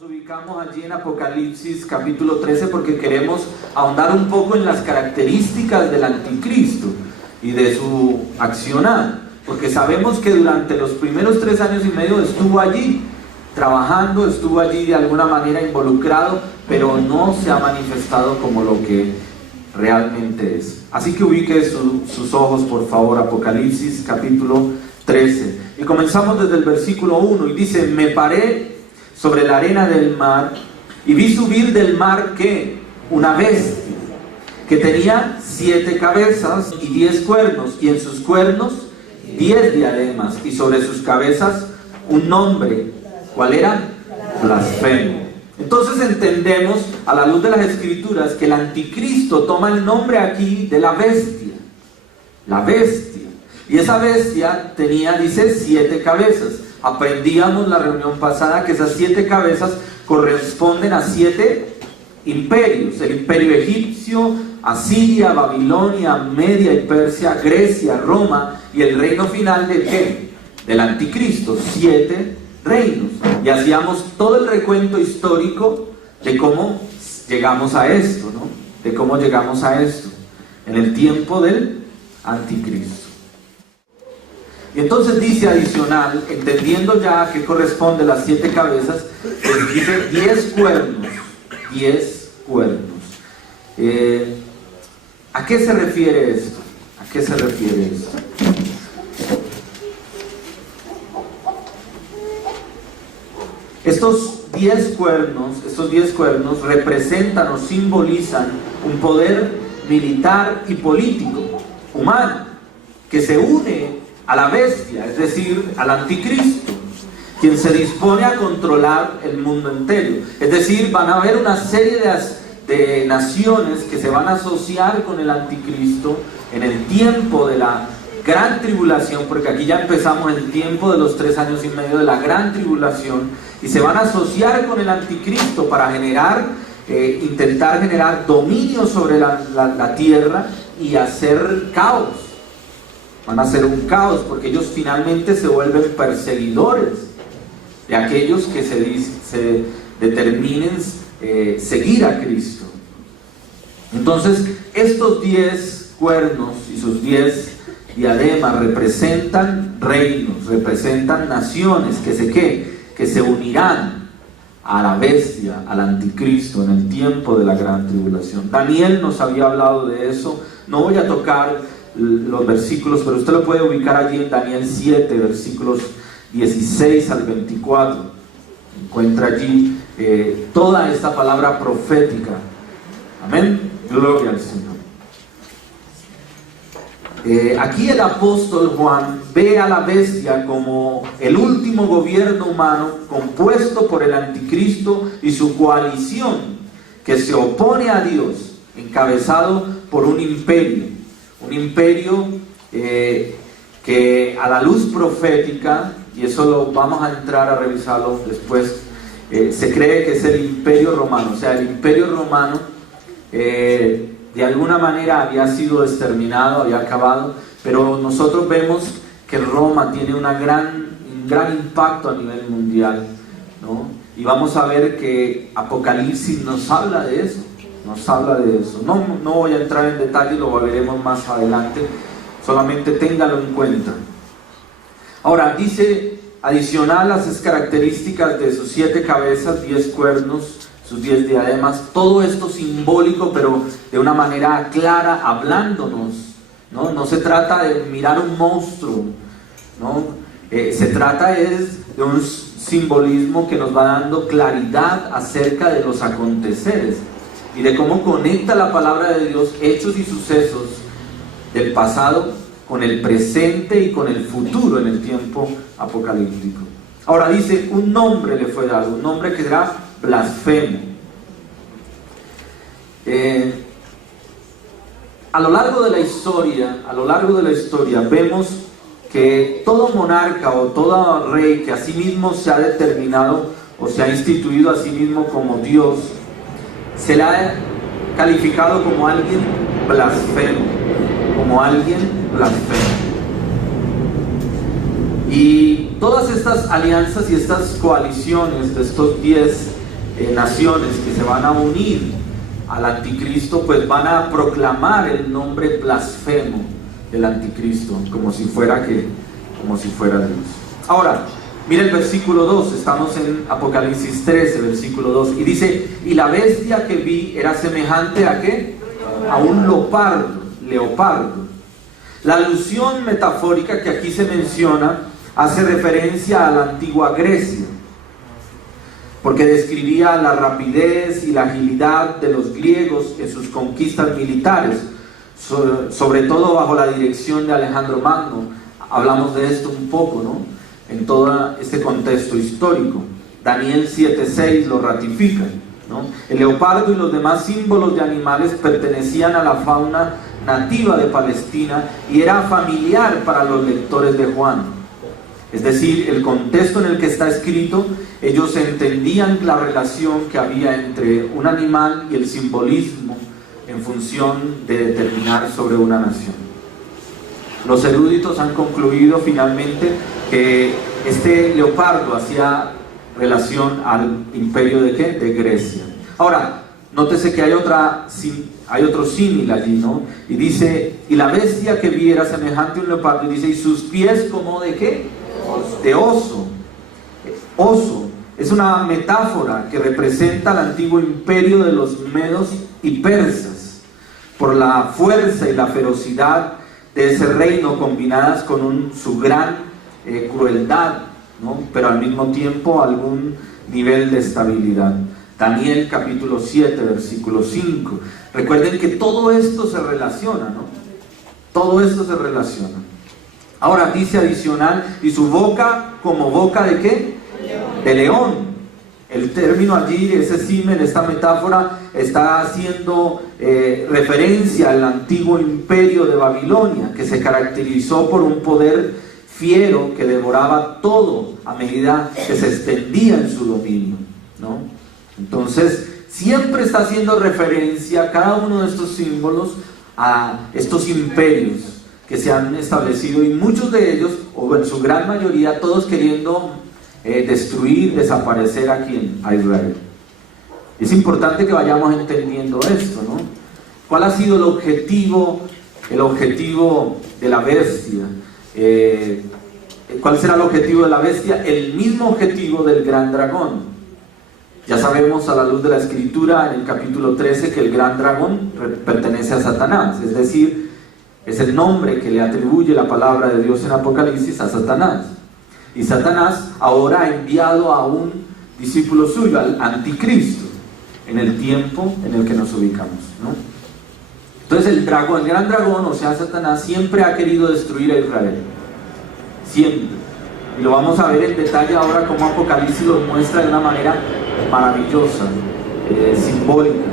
Nos ubicamos allí en Apocalipsis capítulo 13 porque queremos ahondar un poco en las características del anticristo y de su accionar, porque sabemos que durante los primeros 3 años y medio estuvo allí trabajando, estuvo allí de alguna manera involucrado, pero no se ha manifestado como lo que realmente es. Así que ubique sus ojos, por favor, Apocalipsis capítulo 13. Y comenzamos desde el versículo 1 y dice: me paré sobre la arena del mar y vi subir del mar ¿qué? Una bestia que tenía 7 cabezas y 10 cuernos, y en sus cuernos 10 diademas, y sobre sus cabezas un nombre. ¿Cuál era? Blasfemo. Entonces entendemos a la luz de las escrituras que el anticristo toma el nombre aquí de la bestia. La bestia. Y esa bestia tenía, dice, 7 cabezas. Aprendíamos la reunión pasada que esas 7 cabezas corresponden a 7 imperios: el imperio egipcio, Asiria, Babilonia, Media y Persia, Grecia, Roma, y el reino final de ¿qué? Del anticristo. 7 reinos. Y hacíamos todo el recuento histórico de cómo llegamos a esto, ¿no? De cómo llegamos a esto en el tiempo del anticristo. Y entonces dice adicional, entendiendo ya a qué corresponde las 7 cabezas, pues dice 10 cuernos. 10 cuernos. ¿A qué se refiere esto? ¿A qué se refiere esto? Estos 10 cuernos representan o simbolizan un poder militar y político humano que se une a la bestia, es decir, al anticristo, quien se dispone a controlar el mundo entero. Es decir, van a haber una serie de naciones que se van a asociar con el anticristo en el tiempo de la gran tribulación, porque aquí ya empezamos el tiempo de los 3 años y medio de la gran tribulación, y se van a asociar con el anticristo para intentar generar dominio sobre la tierra y hacer caos. Van a hacer un caos porque ellos finalmente se vuelven perseguidores de aquellos que se determinen seguir a Cristo. Entonces, estos 10 cuernos y sus 10 diademas representan reinos, representan naciones que se unirán a la bestia, al anticristo en el tiempo de la gran tribulación. Daniel nos había hablado de eso. No voy a tocar los versículos, pero usted lo puede ubicar allí en Daniel 7, versículos 16 al 24. Encuentra allí toda esta palabra profética. Amén. Gloria al Señor. Aquí el apóstol Juan ve a la bestia como el último gobierno humano compuesto por el anticristo y su coalición que se opone a Dios, encabezado por un imperio que a la luz profética, y eso lo vamos a entrar a revisarlo después, se cree que es el imperio romano. O sea, el imperio romano de alguna manera había sido exterminado, había acabado, pero nosotros vemos que Roma tiene un gran impacto a nivel mundial, ¿no? Y vamos a ver que Apocalipsis nos habla de eso. No voy a entrar en detalle, lo veremos más adelante, solamente téngalo en cuenta. Ahora dice, adicional las características de sus 7 cabezas, 10 cuernos, sus 10 diademas, todo esto simbólico, pero de una manera clara, hablándonos, ¿no? No se trata de mirar un monstruo, ¿no? Se trata de un simbolismo que nos va dando claridad acerca de los aconteceres y de cómo conecta la palabra de Dios hechos y sucesos del pasado con el presente y con el futuro en el tiempo apocalíptico. Ahora dice, un nombre le fue dado, un nombre que será blasfemo. A lo largo de la historia vemos que todo monarca o todo rey que a sí mismo se ha determinado o se ha instituido a sí mismo como Dios, se le ha calificado como alguien blasfemo, Y todas estas alianzas y estas coaliciones de estos 10 naciones que se van a unir al anticristo, pues van a proclamar el nombre blasfemo del anticristo, como si fuera Dios. Ahora, mira el versículo 2, estamos en Apocalipsis 13, versículo 2, y dice: y la bestia que vi era semejante ¿a qué? A un leopardo. La alusión metafórica que aquí se menciona hace referencia a la antigua Grecia, porque describía la rapidez y la agilidad de los griegos en sus conquistas militares, sobre todo bajo la dirección de Alejandro Magno. Hablamos de esto un poco, ¿no?, en todo este contexto histórico. Daniel 7:6 lo ratifica, ¿no? El leopardo y los demás símbolos de animales pertenecían a la fauna nativa de Palestina y era familiar para los lectores de Juan. Es decir, el contexto en el que está escrito, ellos entendían la relación que había entre un animal y el simbolismo en función de determinar sobre una nación. Los eruditos han concluido finalmente que este leopardo hacía relación al imperio ¿de qué? De Grecia. Ahora, nótese que hay otro símil allí, ¿no? Y dice: y la bestia que vi era semejante a un leopardo, y dice: y sus pies como ¿de qué? De oso. Oso es una metáfora que representa el antiguo imperio de los medos y persas, por la fuerza y la ferocidad de ese reino combinadas con su gran crueldad, ¿no?, pero al mismo tiempo algún nivel de estabilidad. Daniel capítulo 7, versículo 5. Recuerden que todo esto se relaciona, ¿no? Todo esto se relaciona. Ahora dice adicional: y su boca como boca ¿de qué? De león. El término allí, ese símil, esta metáfora, está haciendo referencia al antiguo imperio de Babilonia, que se caracterizó por un poder fiero que devoraba todo a medida que se extendía en su dominio, ¿no? Entonces, siempre está haciendo referencia cada uno de estos símbolos a estos imperios que se han establecido, y muchos de ellos, o en su gran mayoría, todos queriendo destruir, desaparecer a Israel. Es importante que vayamos entendiendo esto, ¿no? ¿Cuál ha sido el objetivo de la bestia? ¿Cuál será el objetivo de la bestia? El mismo objetivo del gran dragón. Ya sabemos a la luz de la Escritura en el capítulo 13 que el gran dragón pertenece a Satanás, es decir, es el nombre que le atribuye la palabra de Dios en Apocalipsis a Satanás. Y Satanás ahora ha enviado a un discípulo suyo, al anticristo, en el tiempo en el que nos ubicamos, ¿no? Entonces el gran dragón, o sea Satanás, siempre ha querido destruir a Israel, siempre. Y lo vamos a ver en detalle ahora, como Apocalipsis lo muestra de una manera maravillosa, simbólica.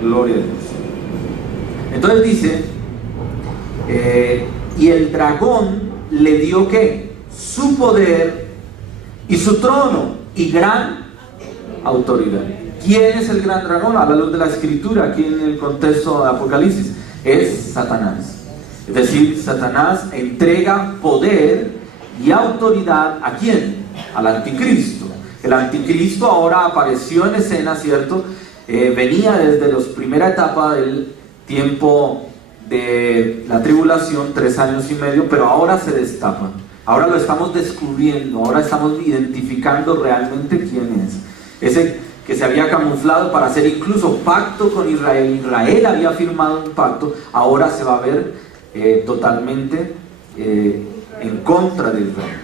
Gloria a Dios. Entonces dice, y el dragón le dio ¿qué? Su poder y su trono y gran autoridad. ¿Quién es el gran dragón? A la luz de la Escritura, aquí en el contexto de Apocalipsis, es Satanás. Es decir, Satanás entrega poder y autoridad ¿a quién? Al anticristo. El anticristo ahora apareció en escena, ¿cierto? Venía desde la primera etapa del tiempo de la tribulación, 3 años y medio, pero ahora se destapa. Ahora lo estamos descubriendo, ahora estamos identificando realmente quién es. Ese que se había camuflado para hacer incluso pacto con Israel. Israel había firmado un pacto, ahora se va a ver totalmente en contra de Israel.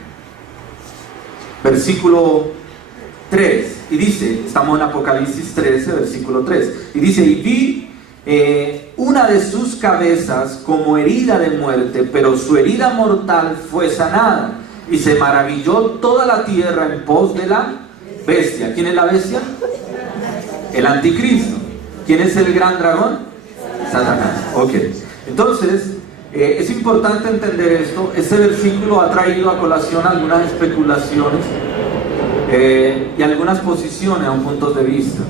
Versículo 3, y dice, estamos en Apocalipsis 13, versículo 3, y dice: y vi una de sus cabezas como herida de muerte, pero su herida mortal fue sanada, y se maravilló toda la tierra en pos de la bestia. ¿Quién es la bestia? El anticristo. ¿Quién es el gran dragón? Satanás. Ok, entonces es importante entender esto. Este versículo ha traído a colación algunas especulaciones y algunas posiciones a un punto de vista.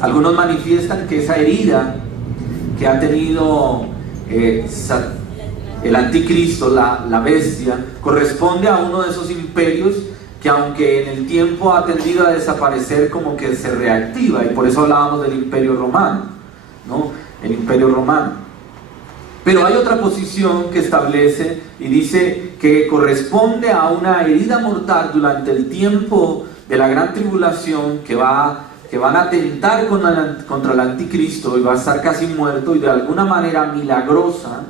Algunos manifiestan que esa herida que ha tenido el anticristo, la bestia, corresponde a uno de esos imperios que aunque en el tiempo ha tendido a desaparecer, como que se reactiva, y por eso hablábamos del Imperio Romano, ¿no? El Imperio Romano. Pero hay otra posición que establece y dice que corresponde a una herida mortal durante el tiempo de la gran tribulación, que van a atentar contra el anticristo y va a estar casi muerto, y de alguna manera milagrosa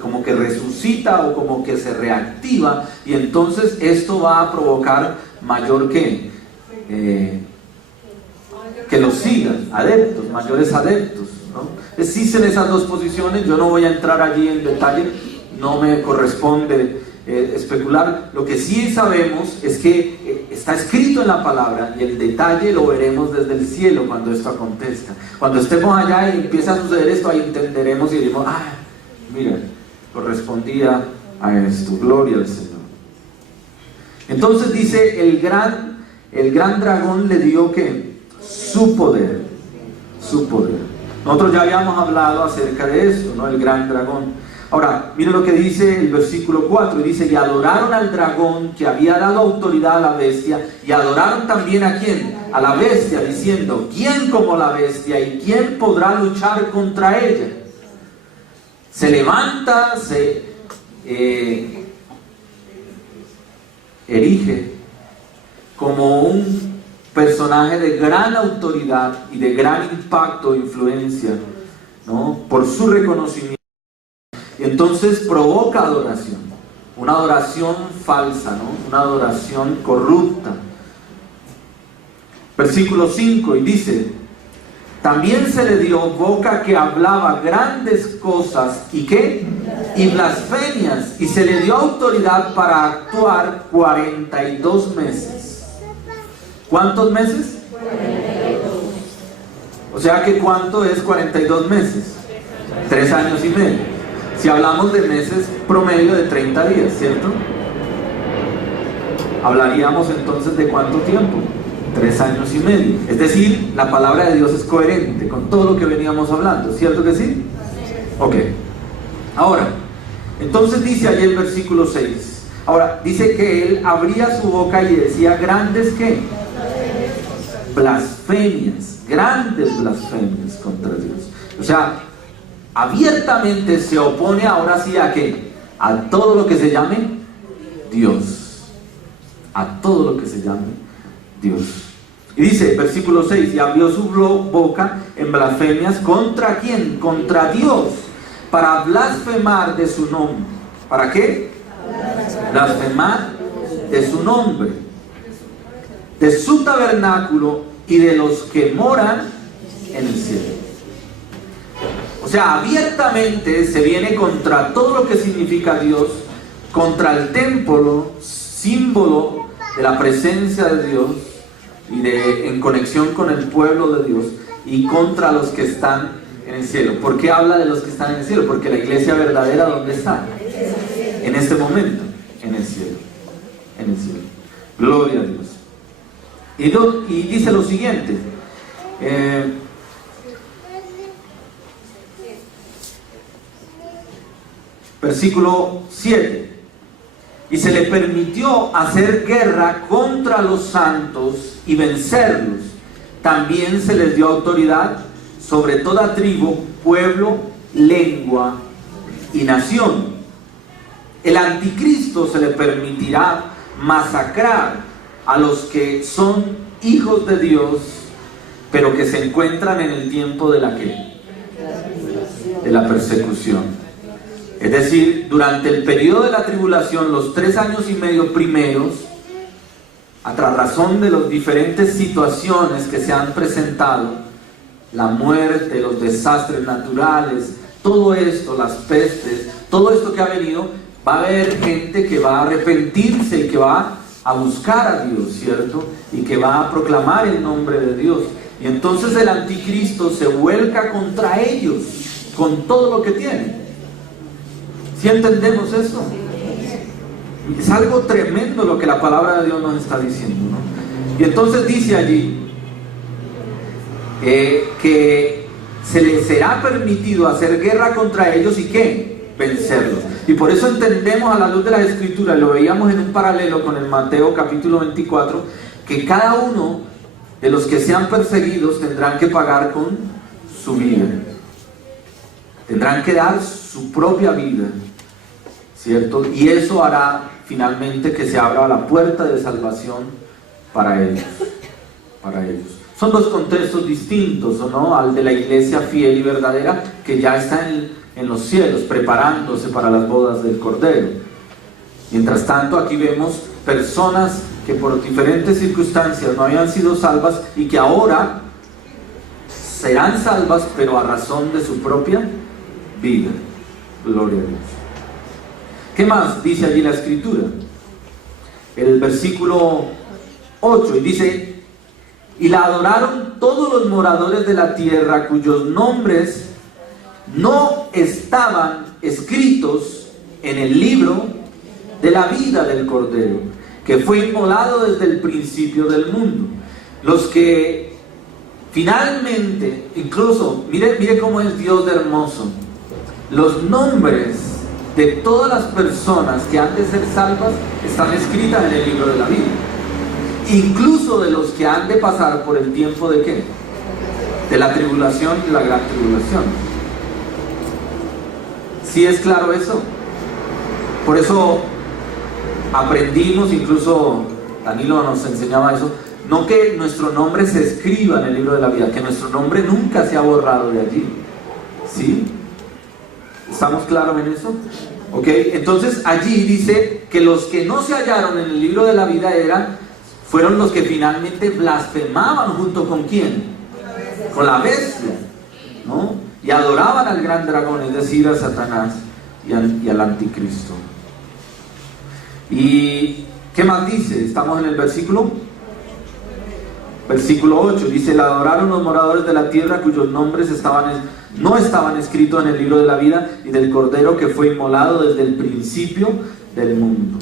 como que resucita o como que se reactiva, y entonces esto va a provocar mayor que los sigan, adeptos, mayores adeptos, ¿no? Existen esas dos posiciones. Yo no voy a entrar allí en detalle, no me corresponde especular. Lo que sí sabemos es que está escrito en la palabra, y el detalle lo veremos desde el cielo cuando esto acontezca. Cuando estemos allá y empiece a suceder esto, ahí entenderemos y diremos: ah, mira, correspondía a esto. Gloria al Señor. Entonces dice, el gran dragón le dio que su poder. Nosotros ya habíamos hablado acerca de esto, ¿no? El gran dragón. Ahora, mire lo que dice el versículo 4, y dice: y adoraron al dragón que había dado autoridad a la bestia, y adoraron también ¿a quién? A la bestia, diciendo: ¿quién como la bestia? ¿Y quién podrá luchar contra ella? Se levanta, se erige como un personaje de gran autoridad y de gran impacto e influencia, ¿no? Por su reconocimiento. Y entonces provoca adoración, una adoración falsa, ¿no? Una adoración corrupta. Versículo 5, y dice: también se le dio boca que hablaba grandes cosas, ¿y qué? Y blasfemias, y se le dio autoridad para actuar 42 meses. ¿Cuántos meses? 42. O sea que ¿cuánto es 42 meses? 3 años y medio. Si hablamos de meses, promedio de 30 días, ¿cierto? Hablaríamos entonces de ¿cuánto tiempo? 3 años y medio. Es decir, la palabra de Dios es coherente con todo lo que veníamos hablando, ¿cierto que sí? Ok. Ahora, entonces dice allí el versículo 6. Ahora, dice que él abría su boca y decía grandes, ¿qué? Blasfemias, grandes blasfemias contra Dios. O sea, abiertamente se opone ahora sí ¿a qué? A todo lo que se llame Dios. A todo lo que se llame Dios. Y dice, versículo 6, y abrió su boca en blasfemias. ¿Contra quién? Contra Dios, para blasfemar de su nombre. ¿Para qué? Blasfemar de su nombre, de su tabernáculo y de los que moran en el cielo. O sea, abiertamente se viene contra todo lo que significa Dios, contra el templo, símbolo de la presencia de Dios y en conexión con el pueblo de Dios, y contra los que están en el cielo. ¿Por qué habla de los que están en el cielo? Porque la iglesia verdadera, ¿dónde está? En este momento, en el cielo. En el cielo. Gloria a Dios. Y dice lo siguiente, versículo 7, y se le permitió hacer guerra contra los santos y vencerlos. También se les dio autoridad sobre toda tribu, pueblo, lengua y nación. El anticristo se le permitirá masacrar a los que son hijos de Dios, pero que se encuentran en el tiempo de la ¿qué? De la persecución. Es decir, durante el periodo de la tribulación, los 3 años y medio primeros, a razón de las diferentes situaciones que se han presentado, la muerte, los desastres naturales, todo esto, las pestes, todo esto que ha venido, va a haber gente que va a arrepentirse y que va a buscar a Dios, ¿cierto? Y que va a proclamar el nombre de Dios. Y entonces el anticristo se vuelca contra ellos con todo lo que tiene. ¿Sí entendemos eso? Es algo tremendo lo que la palabra de Dios nos está diciendo, ¿no? Y entonces dice allí que se les será permitido hacer guerra contra ellos y ¿qué? Vencerlos. Y por eso entendemos a la luz de las Escrituras, lo veíamos en un paralelo con el Mateo capítulo 24, que cada uno de los que sean perseguidos tendrán que pagar con su vida. Tendrán que dar su propia vida, ¿cierto? Y eso hará finalmente que se abra la puerta de salvación para ellos. Son dos contextos distintos, ¿no? Al de la iglesia fiel y verdadera que ya está en los cielos, preparándose para las bodas del Cordero. Mientras tanto, aquí vemos personas que por diferentes circunstancias no habían sido salvas y que ahora serán salvas, pero a razón de su propia vida. Gloria a Dios. ¿Qué más dice allí la Escritura? El versículo 8, y dice: y la adoraron todos los moradores de la tierra cuyos nombres no estaban escritos en el libro de la vida del Cordero, que fue inmolado desde el principio del mundo. Los que finalmente, incluso, mire cómo es Dios de hermoso, los nombres de todas las personas que han de ser salvas están escritas en el libro de la vida, incluso de los que han de pasar por el tiempo de ¿qué? De la tribulación y la gran tribulación. ¿Sí es claro eso? Por eso aprendimos, incluso Danilo nos enseñaba eso, no que nuestro nombre se escriba en el libro de la vida, que nuestro nombre nunca se ha borrado de allí. ¿Sí? ¿Estamos claros en eso? ¿Ok? Entonces allí dice que los que no se hallaron en el libro de la vida fueron los que finalmente blasfemaban junto con ¿quién? Con la bestia, ¿no? Y adoraban al gran dragón, es decir, a Satanás y al anticristo. ¿Y qué más dice? Estamos en el versículo 8, dice: la adoraron los moradores de la tierra cuyos nombres no estaban escritos en el libro de la vida y del Cordero que fue inmolado desde el principio del mundo.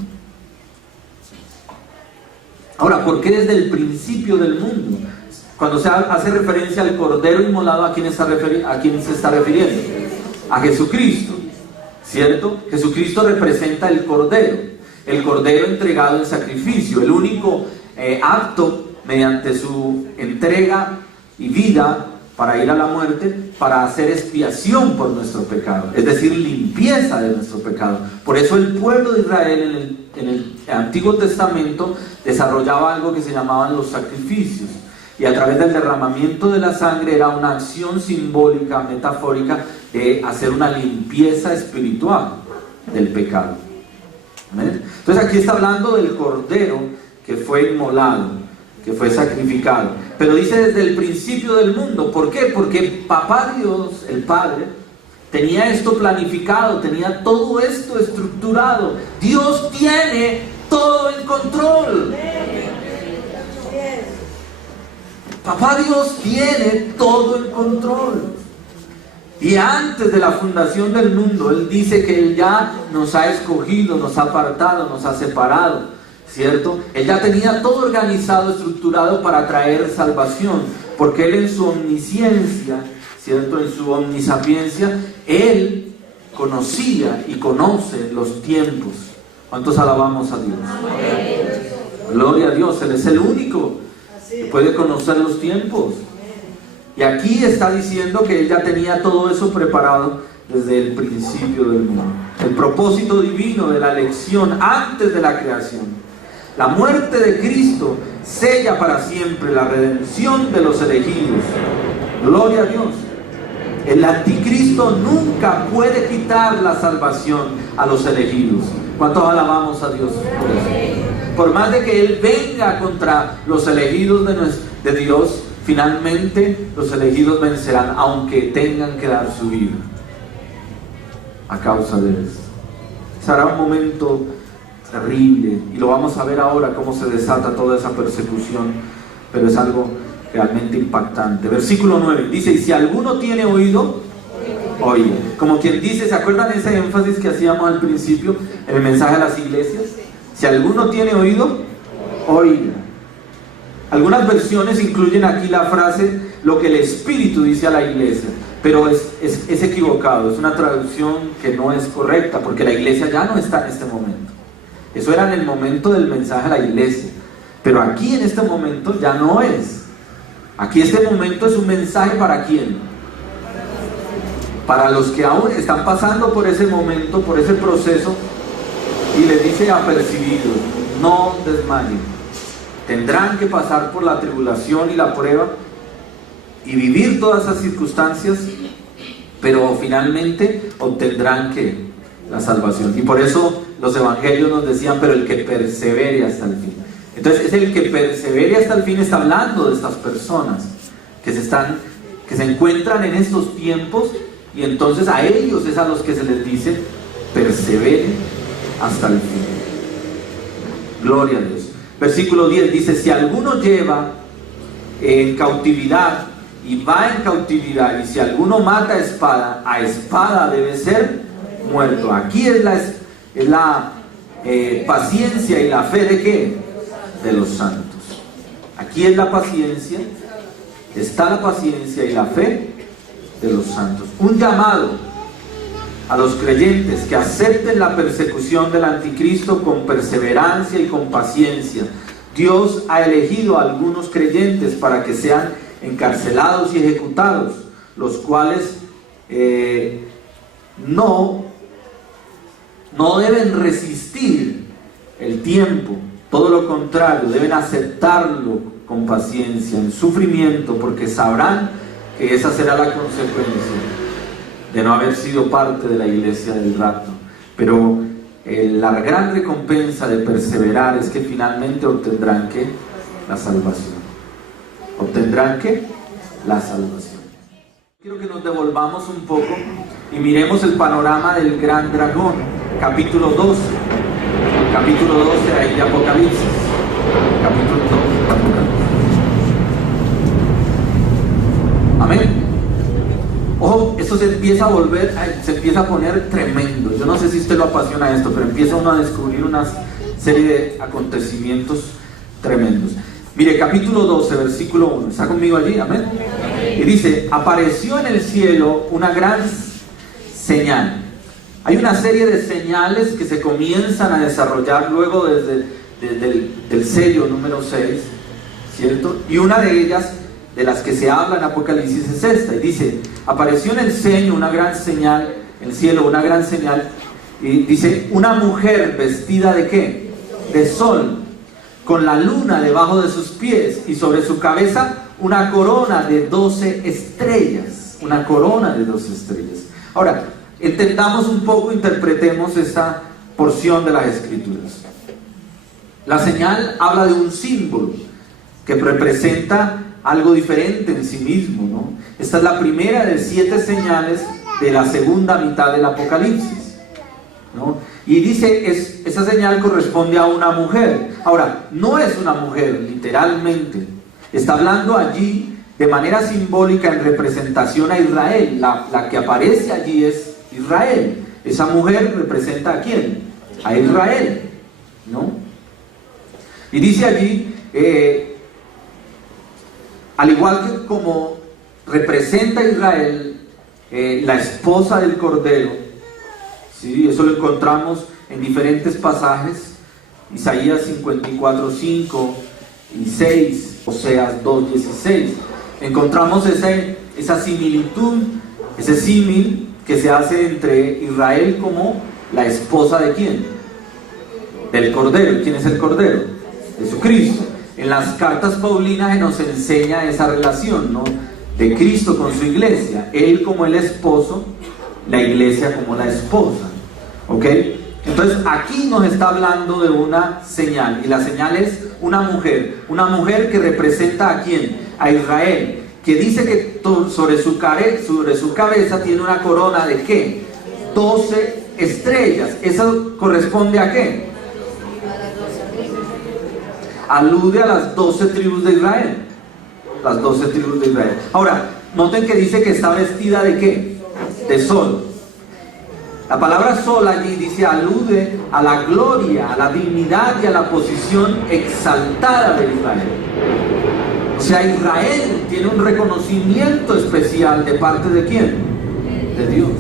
Ahora, ¿por qué desde el principio del mundo? Cuando se hace referencia al Cordero inmolado, ¿a quién se está refiriendo? A Jesucristo, ¿cierto? Jesucristo representa el Cordero entregado en sacrificio, el único acto mediante su entrega y vida para ir a la muerte, para hacer expiación por nuestro pecado, es decir, limpieza de nuestro pecado. Por eso el pueblo de Israel en el Antiguo Testamento desarrollaba algo que se llamaban los sacrificios, y a través del derramamiento de la sangre era una acción simbólica, metafórica, de hacer una limpieza espiritual del pecado. ¿Ven? Entonces aquí está hablando del Cordero que fue inmolado, que fue sacrificado, pero dice desde el principio del mundo. ¿Por qué? Porque Papá Dios, el Padre, tenía esto planificado, tenía todo esto estructurado. Dios tiene todo en control. Papá Dios tiene todo en control. Y antes de la fundación del mundo, Él dice que Él ya nos ha escogido, nos ha apartado, nos ha separado, ¿cierto? Él ya tenía todo organizado, estructurado para traer salvación, porque Él en su omnisciencia, ¿cierto? En su omnisapiencia, Él conocía y conoce los tiempos. ¿Cuántos alabamos a Dios? Gloria a Dios, Él es el único que puede conocer los tiempos. Y aquí está diciendo que Él ya tenía todo eso preparado desde el principio del mundo. El propósito divino de la elección antes de la creación. La muerte de Cristo sella para siempre la redención de los elegidos. Gloria a Dios. El anticristo nunca puede quitar la salvación a los elegidos. ¿Cuántos alabamos a Dios por eso? Por más de que Él venga contra los elegidos de Dios, finalmente los elegidos vencerán, aunque tengan que dar su vida a causa de esto. Será un momento terrible, y lo vamos a ver ahora cómo se desata toda esa persecución, pero es algo realmente impactante. Versículo 9 dice: y si alguno tiene oído, oye. Como quien dice, ¿se acuerdan ese énfasis que hacíamos al principio en el mensaje a las iglesias? Si alguno tiene oído, oiga. Algunas versiones incluyen aquí la frase: lo que el Espíritu dice a la iglesia. pero es equivocado, es una traducción que no es correcta, porque la iglesia ya no está en este momento. Eso era en el momento del mensaje a la iglesia, pero aquí en este momento ya no es. Aquí este momento es un mensaje ¿para quién? Para los que aún están pasando por ese momento, por ese proceso, y les dice apercibidos, no desmayen. Tendrán que pasar por la tribulación y la prueba y vivir todas esas circunstancias, pero finalmente obtendrán ¿qué? La salvación. Y por eso los evangelios nos decían, pero el que persevere hasta el fin. Entonces es el que persevere hasta el fin, está hablando de estas personas que se encuentran en estos tiempos, y entonces a ellos es a los que se les dice perseveren hasta el fin. Gloria a Dios. Versículo 10 dice, si alguno lleva en cautividad y va en cautividad, y si alguno mata a espada debe ser muerto. Aquí es la paciencia y la fe ¿de qué? De los santos. Aquí es la paciencia, está la paciencia y la fe de los santos. Un llamado a los creyentes que acepten la persecución del anticristo con perseverancia y con paciencia. Dios ha elegido a algunos creyentes para que sean encarcelados y ejecutados, los cuales no deben resistir el tiempo, todo lo contrario, deben aceptarlo con paciencia, en sufrimiento, porque sabrán que esa será la consecuencia de no haber sido parte de la iglesia del rapto. Pero la gran recompensa de perseverar es que finalmente obtendrán ¿qué? La salvación. ¿Obtendrán qué? La salvación. Quiero que nos devolvamos un poco y miremos el panorama del gran dragón, capítulo 12. Capítulo 12 ahí de Apocalipsis. Capítulo 12 de Apocalipsis. Amén. Ojo, esto se empieza a poner tremendo. Yo no sé si usted lo apasiona esto, pero empieza uno a descubrir una serie de acontecimientos tremendos. Mire, capítulo 12, versículo 1. ¿Está conmigo allí? Amén. Y dice, apareció en el cielo una gran señal. Hay una serie de señales que se comienzan a desarrollar luego desde el sello número 6, ¿cierto? Y una de ellas, de las que se habla en Apocalipsis, es esta. Y dice, apareció en el cielo una gran señal, y dice, una mujer vestida ¿de qué? De sol, con la luna debajo de sus pies, y sobre su cabeza una corona de 12 estrellas. Una corona de 12 estrellas. Ahora, entendamos un poco, interpretemos esta porción de las Escrituras. La señal habla de un símbolo que representa algo diferente en sí mismo, ¿no? Esta es la primera de 7 señales de la segunda mitad del Apocalipsis, ¿no? Y dice, esa señal corresponde a una mujer. Ahora, no es una mujer, literalmente. Está hablando allí de manera simbólica en representación a Israel. La que aparece allí es Israel. Esa mujer representa ¿a quién? A Israel, ¿no? Y dice allí, al igual que como representa a Israel, la esposa del Cordero, ¿sí? Eso lo encontramos en diferentes pasajes, Isaías 54, 5 y 6, Oseas 2, 16. Encontramos esa similitud, ese símil que se hace entre Israel como la esposa ¿de quién? Del Cordero. ¿Quién es el Cordero? Jesucristo. En las cartas paulinas nos enseña esa relación, ¿no? De Cristo con su iglesia, Él como el esposo, la iglesia como la esposa, ¿ok? Entonces aquí nos está hablando de una señal, y la señal es una mujer que representa ¿a quién? A Israel, que dice que sobre su cabeza tiene una corona ¿de qué? 12 estrellas. ¿Eso corresponde a qué? Alude a las 12 tribus de Israel. Las 12 tribus de Israel. Ahora, noten que dice que está vestida ¿de qué? De sol. La palabra sol allí dice, alude a la gloria, a la dignidad y a la posición exaltada de Israel. O sea, Israel tiene un reconocimiento especial de parte de ¿quién? De Dios.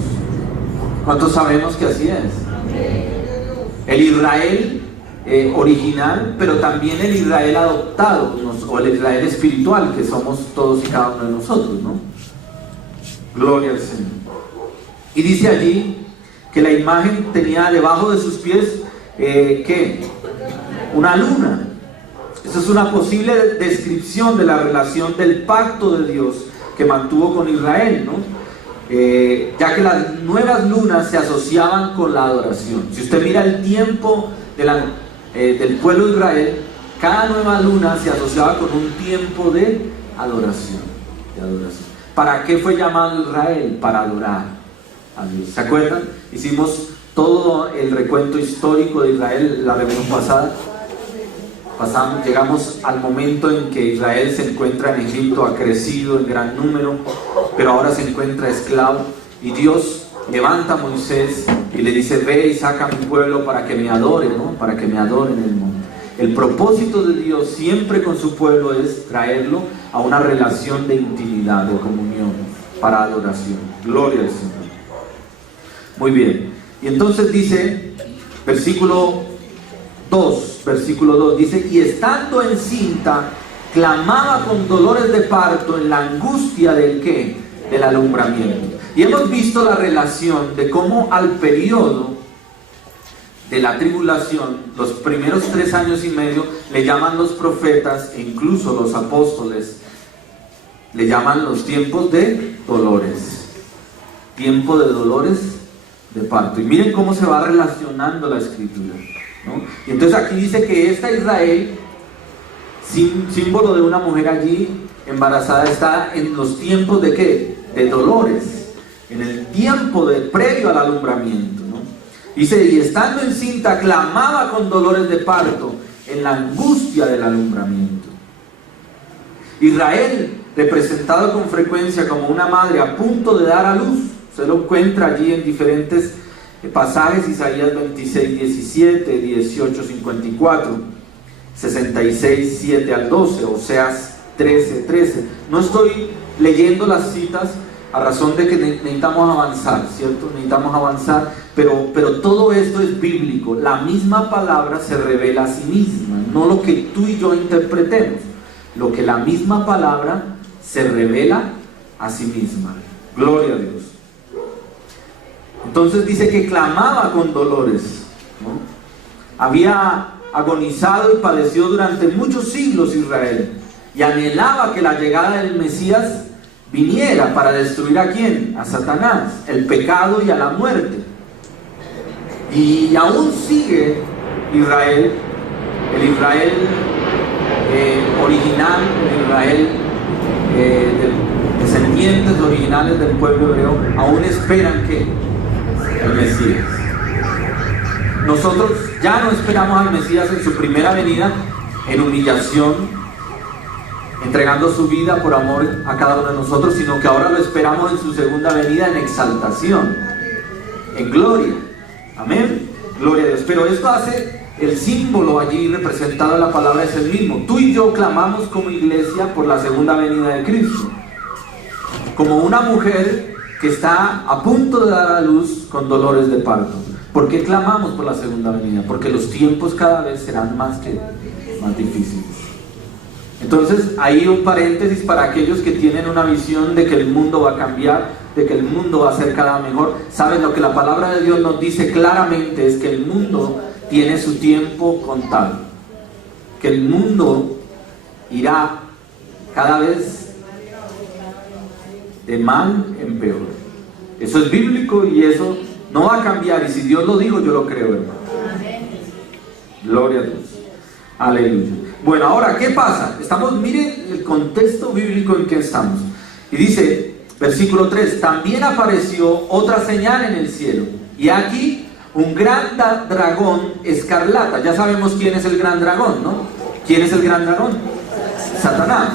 ¿Cuántos sabemos que así es? El Israel original, pero también el Israel adoptado, o el Israel espiritual, que somos todos y cada uno de nosotros, ¿no? Gloria al Señor. Y dice allí que la imagen tenía debajo de sus pies, ¿qué? Una luna. Esa es una posible descripción de la relación del pacto de Dios que mantuvo con Israel, ¿no? Ya que las nuevas lunas se asociaban con la adoración. Si usted mira el tiempo del pueblo de Israel, cada nueva luna se asociaba con un tiempo de adoración. ¿Para qué fue llamado Israel? Para adorar a Dios. ¿Se acuerdan? Hicimos todo el recuento histórico de Israel la reunión pasada. Llegamos al momento en que Israel se encuentra en Egipto, ha crecido en gran número, pero ahora se encuentra esclavo, y Dios levanta a Moisés y le dice: ve y saca a mi pueblo para que me adore, ¿no? Para que me adoren en el monte. El propósito de Dios siempre con su pueblo es traerlo a una relación de intimidad, de comunión, para adoración. Gloria al Señor. Muy bien. Y entonces dice, versículo 2, dice: y estando encinta, clamaba con dolores de parto en la angustia del ¿qué? Del alumbramiento. Y hemos visto la relación de cómo al periodo de la tribulación, los primeros 3 años y medio, le llaman los profetas e incluso los apóstoles, le llaman los tiempos de dolores. Tiempo de dolores de parto. Y miren cómo se va relacionando la escritura, ¿no? Y entonces aquí dice que esta Israel, símbolo de una mujer allí embarazada, está en los tiempos de ¿qué? De dolores, en el tiempo previo al alumbramiento, ¿no? Dice: y estando encinta, clamaba con dolores de parto en la angustia del alumbramiento. Israel, representado con frecuencia como una madre a punto de dar a luz, se lo encuentra allí en diferentes pasajes: Isaías 26, 17, 18, 54, 66, 7 al 12, Oseas 13, 13. No estoy leyendo las citas a razón de que necesitamos avanzar, ¿cierto? Necesitamos avanzar, pero todo esto es bíblico. La misma palabra se revela a sí misma, no lo que tú y yo interpretemos, lo que la misma palabra se revela a sí misma. Gloria a Dios. Entonces dice que clamaba con dolores, ¿no? Había agonizado y padeció durante muchos siglos Israel, y anhelaba que la llegada del Mesías viniera para destruir ¿a quién? A Satanás, el pecado y a la muerte. Y aún sigue Israel, el Israel original, el Israel descendientes originales del pueblo hebreo, aún esperan que el Mesías. Nosotros ya no esperamos al Mesías en su primera venida en humillación, entregando su vida por amor a cada uno de nosotros, sino que ahora lo esperamos en su segunda venida en exaltación, en gloria. Amén. Gloria a Dios. Pero esto hace, el símbolo allí representado en la palabra es el mismo. Tú y yo clamamos como iglesia por la segunda venida de Cristo, como una mujer que está a punto de dar a luz con dolores de parto. ¿Por qué clamamos por la segunda venida? Porque los tiempos cada vez serán más difíciles. Entonces, ahí un paréntesis para aquellos que tienen una visión de que el mundo va a cambiar, de que el mundo va a ser cada mejor. ¿Saben? Lo que la palabra de Dios nos dice claramente es que el mundo tiene su tiempo contado, que el mundo irá cada vez de mal en peor. Eso es bíblico y eso no va a cambiar, y si Dios lo dijo, yo lo creo, hermano. Gloria a Dios. Aleluya. Bueno, ahora, ¿qué pasa? Miren el contexto bíblico en que estamos. Y dice, versículo 3: también apareció otra señal en el cielo, y aquí un gran dragón escarlata. Ya sabemos quién es el gran dragón, ¿no? ¿Quién es el gran dragón? Satanás.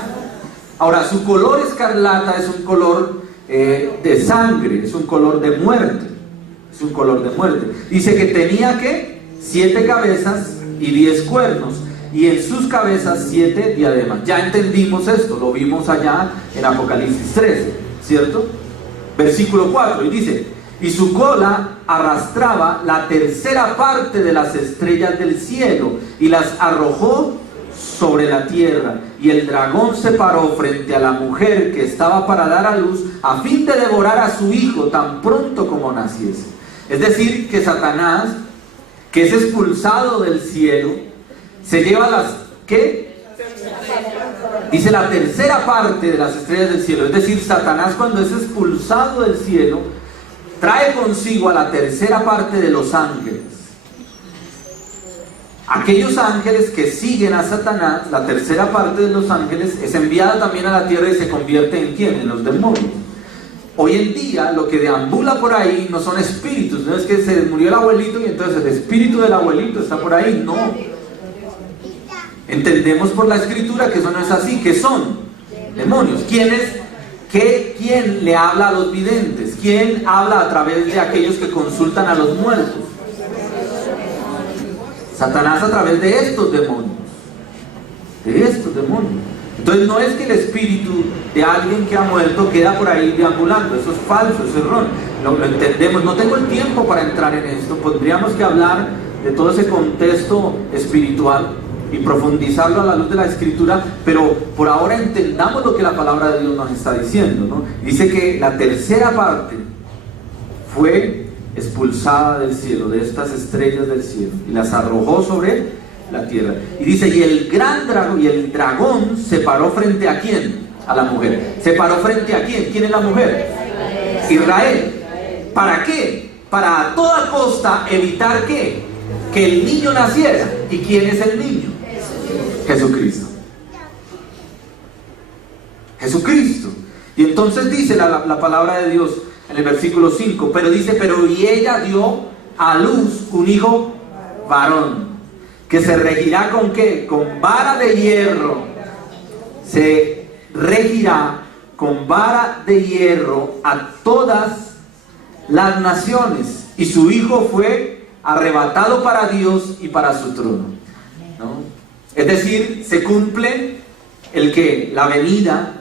Ahora, su color escarlata es un color de sangre, es un color de muerte. Es un color de muerte. Dice que tenía, ¿qué? 7 cabezas y 10 cuernos, y en sus cabezas 7 diademas. Ya entendimos esto, lo vimos allá en Apocalipsis 13, ¿cierto? Versículo 4, y dice: y su cola arrastraba la tercera parte de las estrellas del cielo y las arrojó sobre la tierra, y el dragón se paró frente a la mujer que estaba para dar a luz, a fin de devorar a su hijo tan pronto como naciese. Es decir, que Satanás, que es expulsado del cielo, se lleva las, ¿qué? Dice la tercera parte de las estrellas del cielo. Es decir, Satanás, cuando es expulsado del cielo, trae consigo a la tercera parte de los ángeles. Aquellos ángeles que siguen a Satanás, la tercera parte de los ángeles, es enviada también a la tierra y se convierte en ¿quién? En los demonios. Hoy en día lo que deambula por ahí no son espíritus, no es que se murió el abuelito y entonces el espíritu del abuelito está por ahí, no. Entendemos por la escritura que eso no es así, que son demonios. ¿Quién le habla a los videntes? ¿Quién habla a través de aquellos que consultan a los muertos? Satanás a través de estos demonios. Entonces no es que el espíritu de alguien que ha muerto queda por ahí deambulando, eso es falso, es error. Lo entendemos, no tengo el tiempo para entrar en esto, tendríamos que hablar de todo ese contexto espiritual y profundizarlo a la luz de la escritura, pero por ahora entendamos lo que la palabra de Dios nos está diciendo, ¿no? Dice que la tercera parte fue expulsada del cielo, de estas estrellas del cielo, y las arrojó sobre la tierra. Y dice, y el dragón se paró frente a ¿quién? A la mujer. ¿Se paró frente a quién? ¿Quién es la mujer? Israel. ¿Para qué? Para a toda costa evitar ¿qué? Que el niño naciera. ¿Y quién es el niño? Jesucristo. Jesucristo. Y entonces dice la palabra de Dios en el versículo 5, pero dice, y ella dio a luz un hijo varón, que se regirá ¿con qué? Con vara de hierro. Se regirá con vara de hierro a todas las naciones, y su hijo fue arrebatado para Dios y para su trono, ¿no? Es decir, se cumple la venida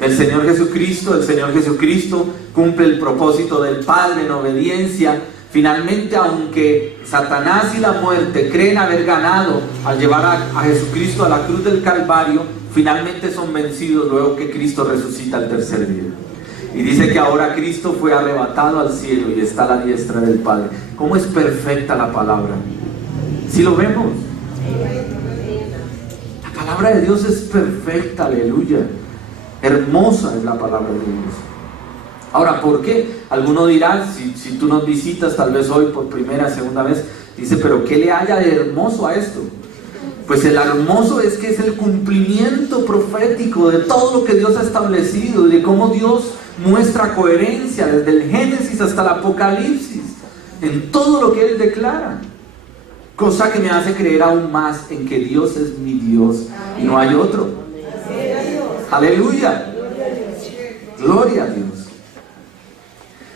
del Señor Jesucristo. El Señor Jesucristo cumple el propósito del Padre en obediencia. Finalmente, aunque Satanás y la muerte creen haber ganado al llevar a Jesucristo a la cruz del Calvario, finalmente son vencidos luego que Cristo resucita al tercer día. Y dice que ahora Cristo fue arrebatado al cielo y está a la diestra del Padre. ¿Cómo es perfecta la palabra? ¿Sí lo vemos? La palabra de Dios es perfecta, aleluya. Hermosa es la palabra de Dios. Ahora, ¿por qué? Alguno dirá, si tú nos visitas tal vez hoy por primera, segunda vez, dice, pero ¿qué le haya de hermoso a esto? Pues el hermoso es que es el cumplimiento profético de todo lo que Dios ha establecido, de cómo Dios muestra coherencia desde el Génesis hasta el Apocalipsis, en todo lo que Él declara. Cosa que me hace creer aún más en que Dios es mi Dios y no hay otro. Aleluya. Gloria a Dios.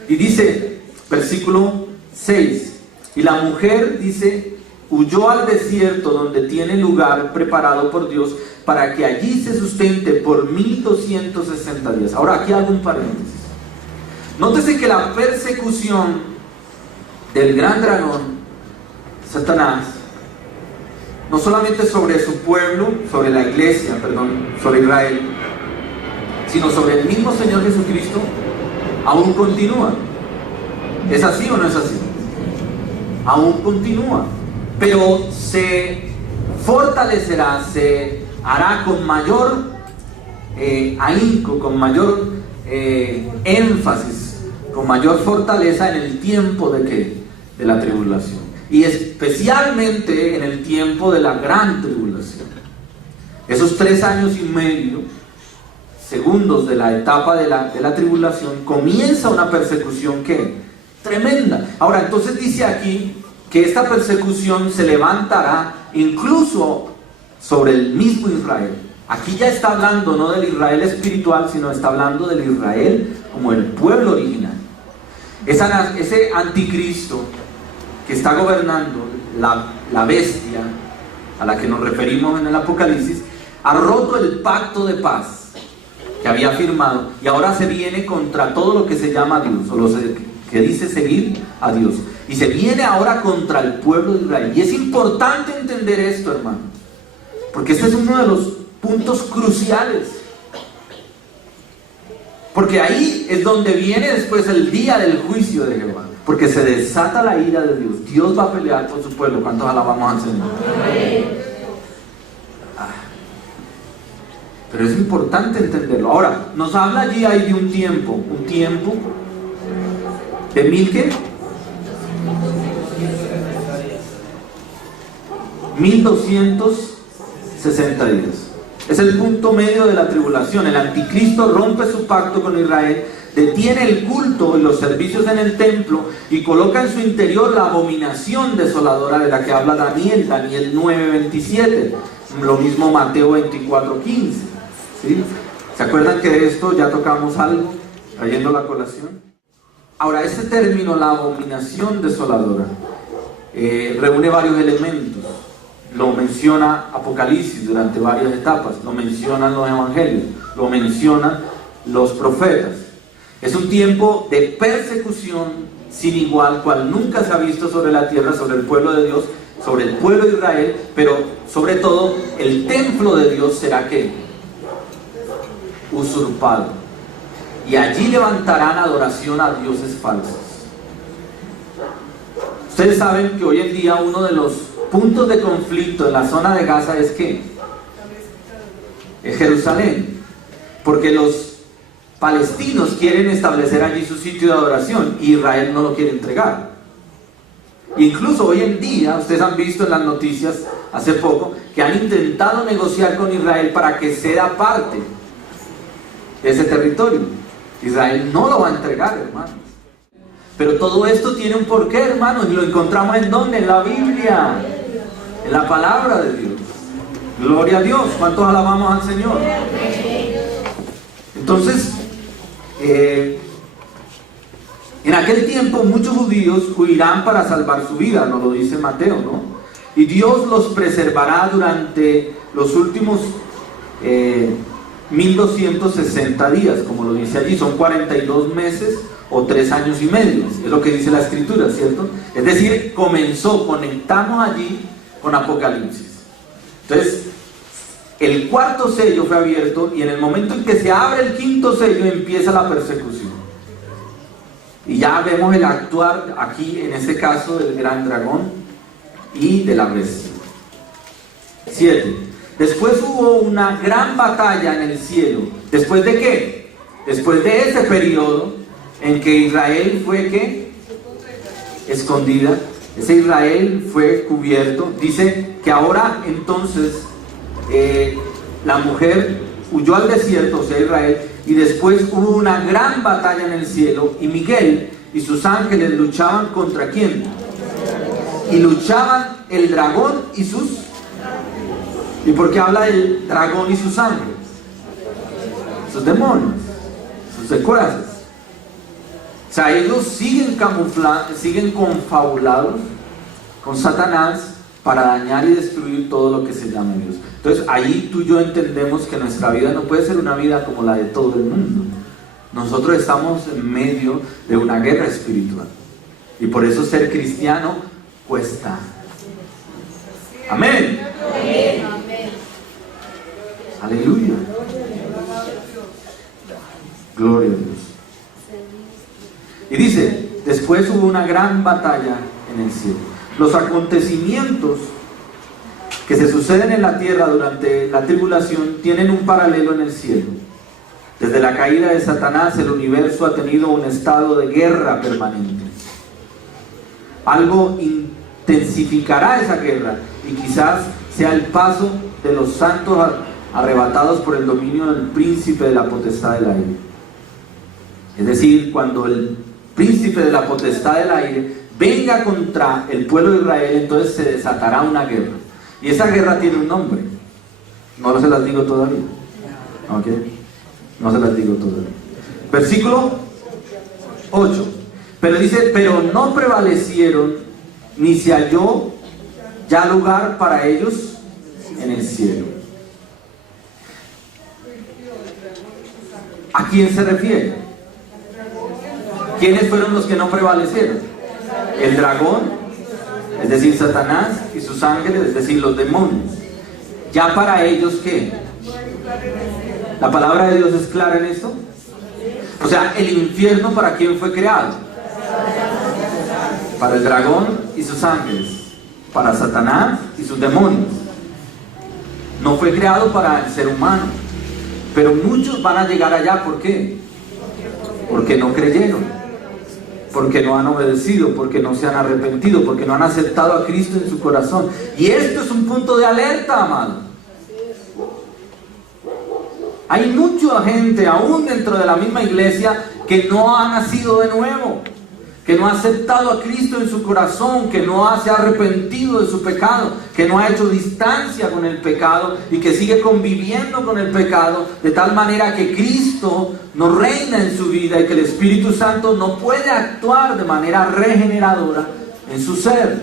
Y dice, versículo 6, y la mujer, dice, huyó al desierto donde tiene lugar preparado por Dios para que allí se sustente por 1260 días. Ahora aquí hago un paréntesis. Nótese que la persecución del gran dragón, Satanás, no solamente sobre su pueblo, sobre la iglesia, sobre Israel, sino sobre el mismo Señor Jesucristo, aún continúa. ¿Es así o no es así? Aún continúa, pero se fortalecerá, se hará con mayor ahínco, con mayor énfasis, con mayor fortaleza en el tiempo de ¿qué? De la tribulación, y especialmente en el tiempo de la gran tribulación. Esos 3 años y medio, segundos de la etapa de la tribulación, comienza una persecución ¿qué? Tremenda. Ahora, entonces dice aquí que esta persecución se levantará incluso sobre el mismo Israel. Aquí ya está hablando no del Israel espiritual, sino está hablando del Israel como el pueblo original. Ese anticristo que está gobernando, la bestia, a la que nos referimos en el Apocalipsis, ha roto el pacto de paz que había firmado y ahora se viene contra todo lo que se llama Dios, o lo que dice seguir a Dios. Y se viene ahora contra el pueblo de Israel. Y es importante entender esto, hermano, porque este es uno de los puntos cruciales. Porque ahí es donde viene después el día del juicio de Jehová. Porque se desata la ira de Dios. Dios va a pelear por su pueblo. ¿Cuántos alabamos al Señor? Pero es importante entenderlo. Ahora, nos habla allí ahí de un tiempo de 1260 días. Es el punto medio de la tribulación. El anticristo rompe su pacto con Israel, detiene el culto y los servicios en el templo y coloca en su interior la abominación desoladora de la que habla Daniel 9:27. Lo mismo Mateo 24:15. ¿Sí? ¿Se acuerdan que de esto ya tocamos algo, trayendo la colación? Ahora, este término, la abominación desoladora, reúne varios elementos. Lo menciona Apocalipsis durante varias etapas, lo mencionan los evangelios, lo mencionan los profetas. Es un tiempo de persecución sin igual, cual nunca se ha visto sobre la tierra, sobre el pueblo de Dios, sobre el pueblo de Israel, pero sobre todo el templo de Dios será ¿qué? Usurpado. Y allí levantarán adoración a dioses falsos. Ustedes saben que hoy en día uno de los puntos de conflicto en la zona de Gaza es ¿qué? Es Jerusalén. Porque los palestinos quieren establecer allí su sitio de adoración y Israel no lo quiere entregar. Incluso hoy en día, ustedes han visto en las noticias hace poco que han intentado negociar con Israel para que ceda parte de ese territorio. Israel no lo va a entregar, hermanos. Pero todo esto tiene un porqué, hermanos, y lo encontramos ¿en dónde? En la Biblia, en la palabra de Dios. Gloria a Dios. ¿Cuántos alabamos al Señor? Entonces, en aquel tiempo muchos judíos huirán para salvar su vida, nos lo dice Mateo, ¿no? Y Dios los preservará durante los últimos 1260 días, como lo dice allí, son 42 meses o 3 años y medio, es lo que dice la Escritura, ¿cierto? Es decir, conectamos allí con Apocalipsis. Entonces, el cuarto sello fue abierto y en el momento en que se abre el quinto sello empieza la persecución. Y ya vemos el actuar aquí, en este caso, del gran dragón y de la bestia. 7. Después hubo una gran batalla en el cielo. ¿Después de qué? Después de ese periodo en que Israel fue ¿qué? Escondida. Ese Israel fue cubierto. Dice que ahora entonces la mujer huyó al desierto, o sea Israel, y después hubo una gran batalla en el cielo y Miguel y sus ángeles luchaban ¿contra quién? Y luchaban el dragón y sus... ¿Y por qué habla del dragón y sus ángeles? Sus demonios, sus secuaces. O sea, ellos siguen camuflados, siguen confabulados con Satanás para dañar y destruir todo lo que se llama Dios. Entonces ahí tú y yo entendemos que nuestra vida no puede ser una vida como la de todo el mundo. Nosotros estamos en medio de una guerra espiritual y por eso ser cristiano cuesta. Amén. Amén. Aleluya. Gloria a Dios. Y dice, después hubo una gran batalla en el cielo. Los acontecimientos que se suceden en la tierra durante la tribulación tienen un paralelo en el cielo. Desde la caída de Satanás, el universo ha tenido un estado de guerra permanente. Algo intensificará esa guerra y quizás sea el paso de los santos arrebatados por el dominio del príncipe de la potestad del aire. Es decir, cuando el príncipe de la potestad del aire venga contra el pueblo de Israel, entonces se desatará una guerra. Y esa guerra tiene un nombre. No se las digo todavía. ¿Ok? No se las digo todavía. Versículo 8. Pero dice, pero no prevalecieron, ni se halló ya lugar para ellos en el cielo. ¿A quién se refiere? ¿Quiénes fueron los que no prevalecieron? El dragón, es decir, Satanás, y sus ángeles, es decir, los demonios. ¿Ya para ellos qué? ¿La palabra de Dios es clara en esto? O sea, ¿el infierno para quién fue creado? Para el dragón y sus ángeles, para Satanás y sus demonios. No fue creado para el ser humano. Pero muchos van a llegar allá, ¿por qué? Porque no creyeron, porque no han obedecido, porque no se han arrepentido, porque no han aceptado a Cristo en su corazón. Y esto es un punto de alerta, amado. Hay mucha gente, aún dentro de la misma iglesia, que no ha nacido de nuevo, que no ha aceptado a Cristo en su corazón, que no se ha arrepentido de su pecado, que no ha hecho distancia con el pecado y que sigue conviviendo con el pecado, de tal manera que Cristo no reina en su vida y que el Espíritu Santo no puede actuar de manera regeneradora en su ser.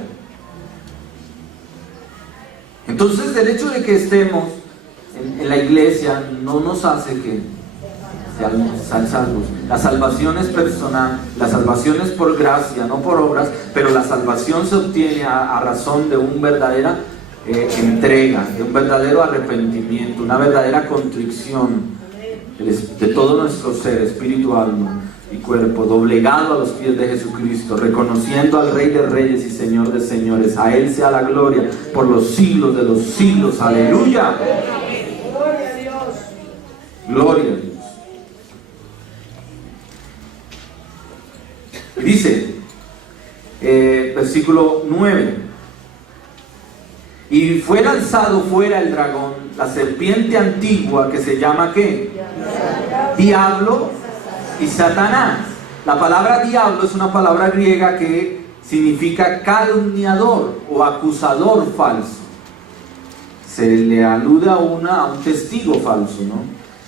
Entonces, el hecho de que estemos en la iglesia no nos hace que sean salvos. La salvación es personal, la salvación es por gracia, no por obras, pero la salvación se obtiene a razón de una verdadera entrega, de un verdadero arrepentimiento, una verdadera contrición de todo nuestro ser, espíritu, alma y cuerpo, doblegado a los pies de Jesucristo, reconociendo al Rey de Reyes y Señor de Señores. A Él sea la gloria por los siglos de los siglos. ¡Aleluya! Gloria a Dios. Gloria a Dios. Dice, versículo 9: y fue lanzado fuera el dragón, la serpiente antigua, que se llama ¿qué? Diablo y Satanás. La palabra diablo es una palabra griega que significa calumniador o acusador falso. Se le alude a un testigo falso, ¿no?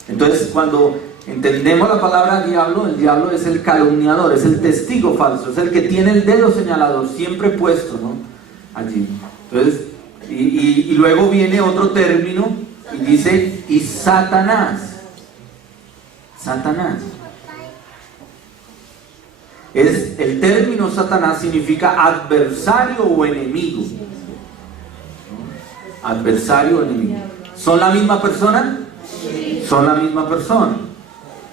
Entonces, cuando entendemos la palabra diablo, el diablo es el calumniador, es el testigo falso, es el que tiene el dedo señalador siempre puesto, ¿no? Allí. Entonces, y luego viene otro término y dice, y Satanás. Satanás. El término Satanás significa adversario o enemigo. Adversario o enemigo. ¿Son la misma persona? Sí. Son la misma persona.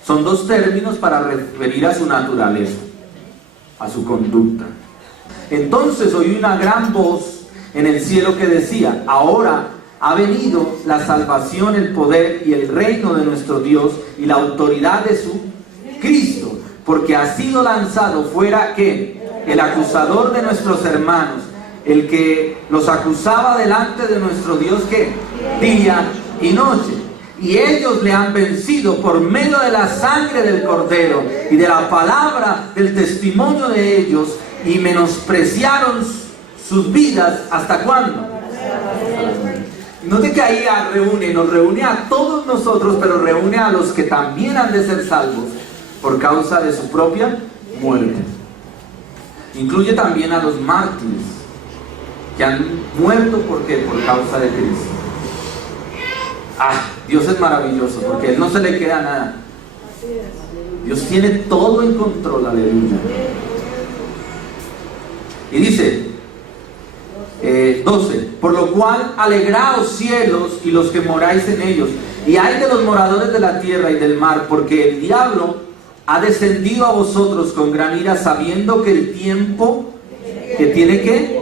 Son dos términos para referir a su naturaleza, a su conducta. Entonces oí una gran voz en el cielo que decía: ahora ha venido la salvación, el poder y el reino de nuestro Dios y la autoridad de su Cristo, porque ha sido lanzado fuera ¿qué? El acusador de nuestros hermanos, el que los acusaba delante de nuestro Dios ¿qué? Día y noche. Y ellos le han vencido por medio de la sangre del Cordero y de la palabra del testimonio de ellos, y menospreciaron sus vidas. ¿Hasta cuándo? Note que ahí nos reúne a todos nosotros, pero reúne a los que también han de ser salvos por causa de su propia muerte. Incluye también a los mártires que han muerto por causa de Cristo. Dios es maravilloso, porque a Él no se le queda nada. Dios tiene todo en control, aleluya. Y dice 12: por lo cual alegraos cielos y los que moráis en ellos, y ay de los moradores de la tierra y del mar, porque el diablo ha descendido a vosotros con gran ira, sabiendo que el tiempo que tiene ¿qué?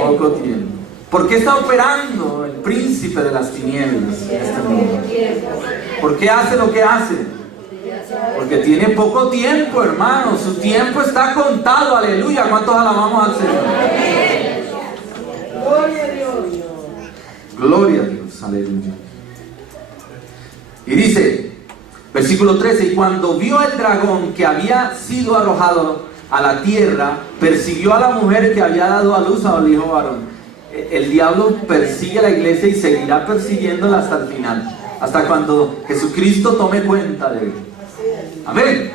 Poco tiempo. ¿Por qué está operando el príncipe de las tinieblas en este mundo? ¿Por qué hace lo que hace? Porque tiene poco tiempo, hermano. Su tiempo está contado, aleluya. ¿Cuántos alabamos al Señor? Gloria a Dios. Gloria a Dios, aleluya. Y dice, versículo 13: y cuando vio el dragón que había sido arrojado a la tierra, persiguió a la mujer que había dado a luz al hijo varón. El diablo persigue a la iglesia y seguirá persiguiéndola hasta el final, hasta cuando Jesucristo tome cuenta de él. Amén.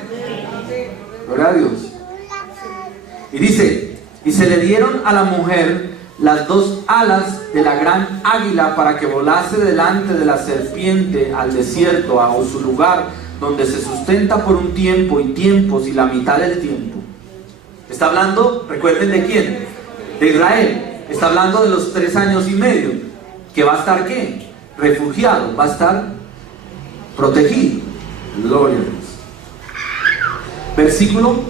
Gloria a Dios. Y dice: y se le dieron a la mujer las dos alas de la gran águila para que volase delante de la serpiente al desierto, a su lugar donde se sustenta por un tiempo y tiempos y la mitad del tiempo. Está hablando, recuerden, ¿de quién? De Israel. Está hablando de los 3 años y medio, que va a estar ¿qué? Refugiado, va a estar protegido. Gloria a Dios. Versículo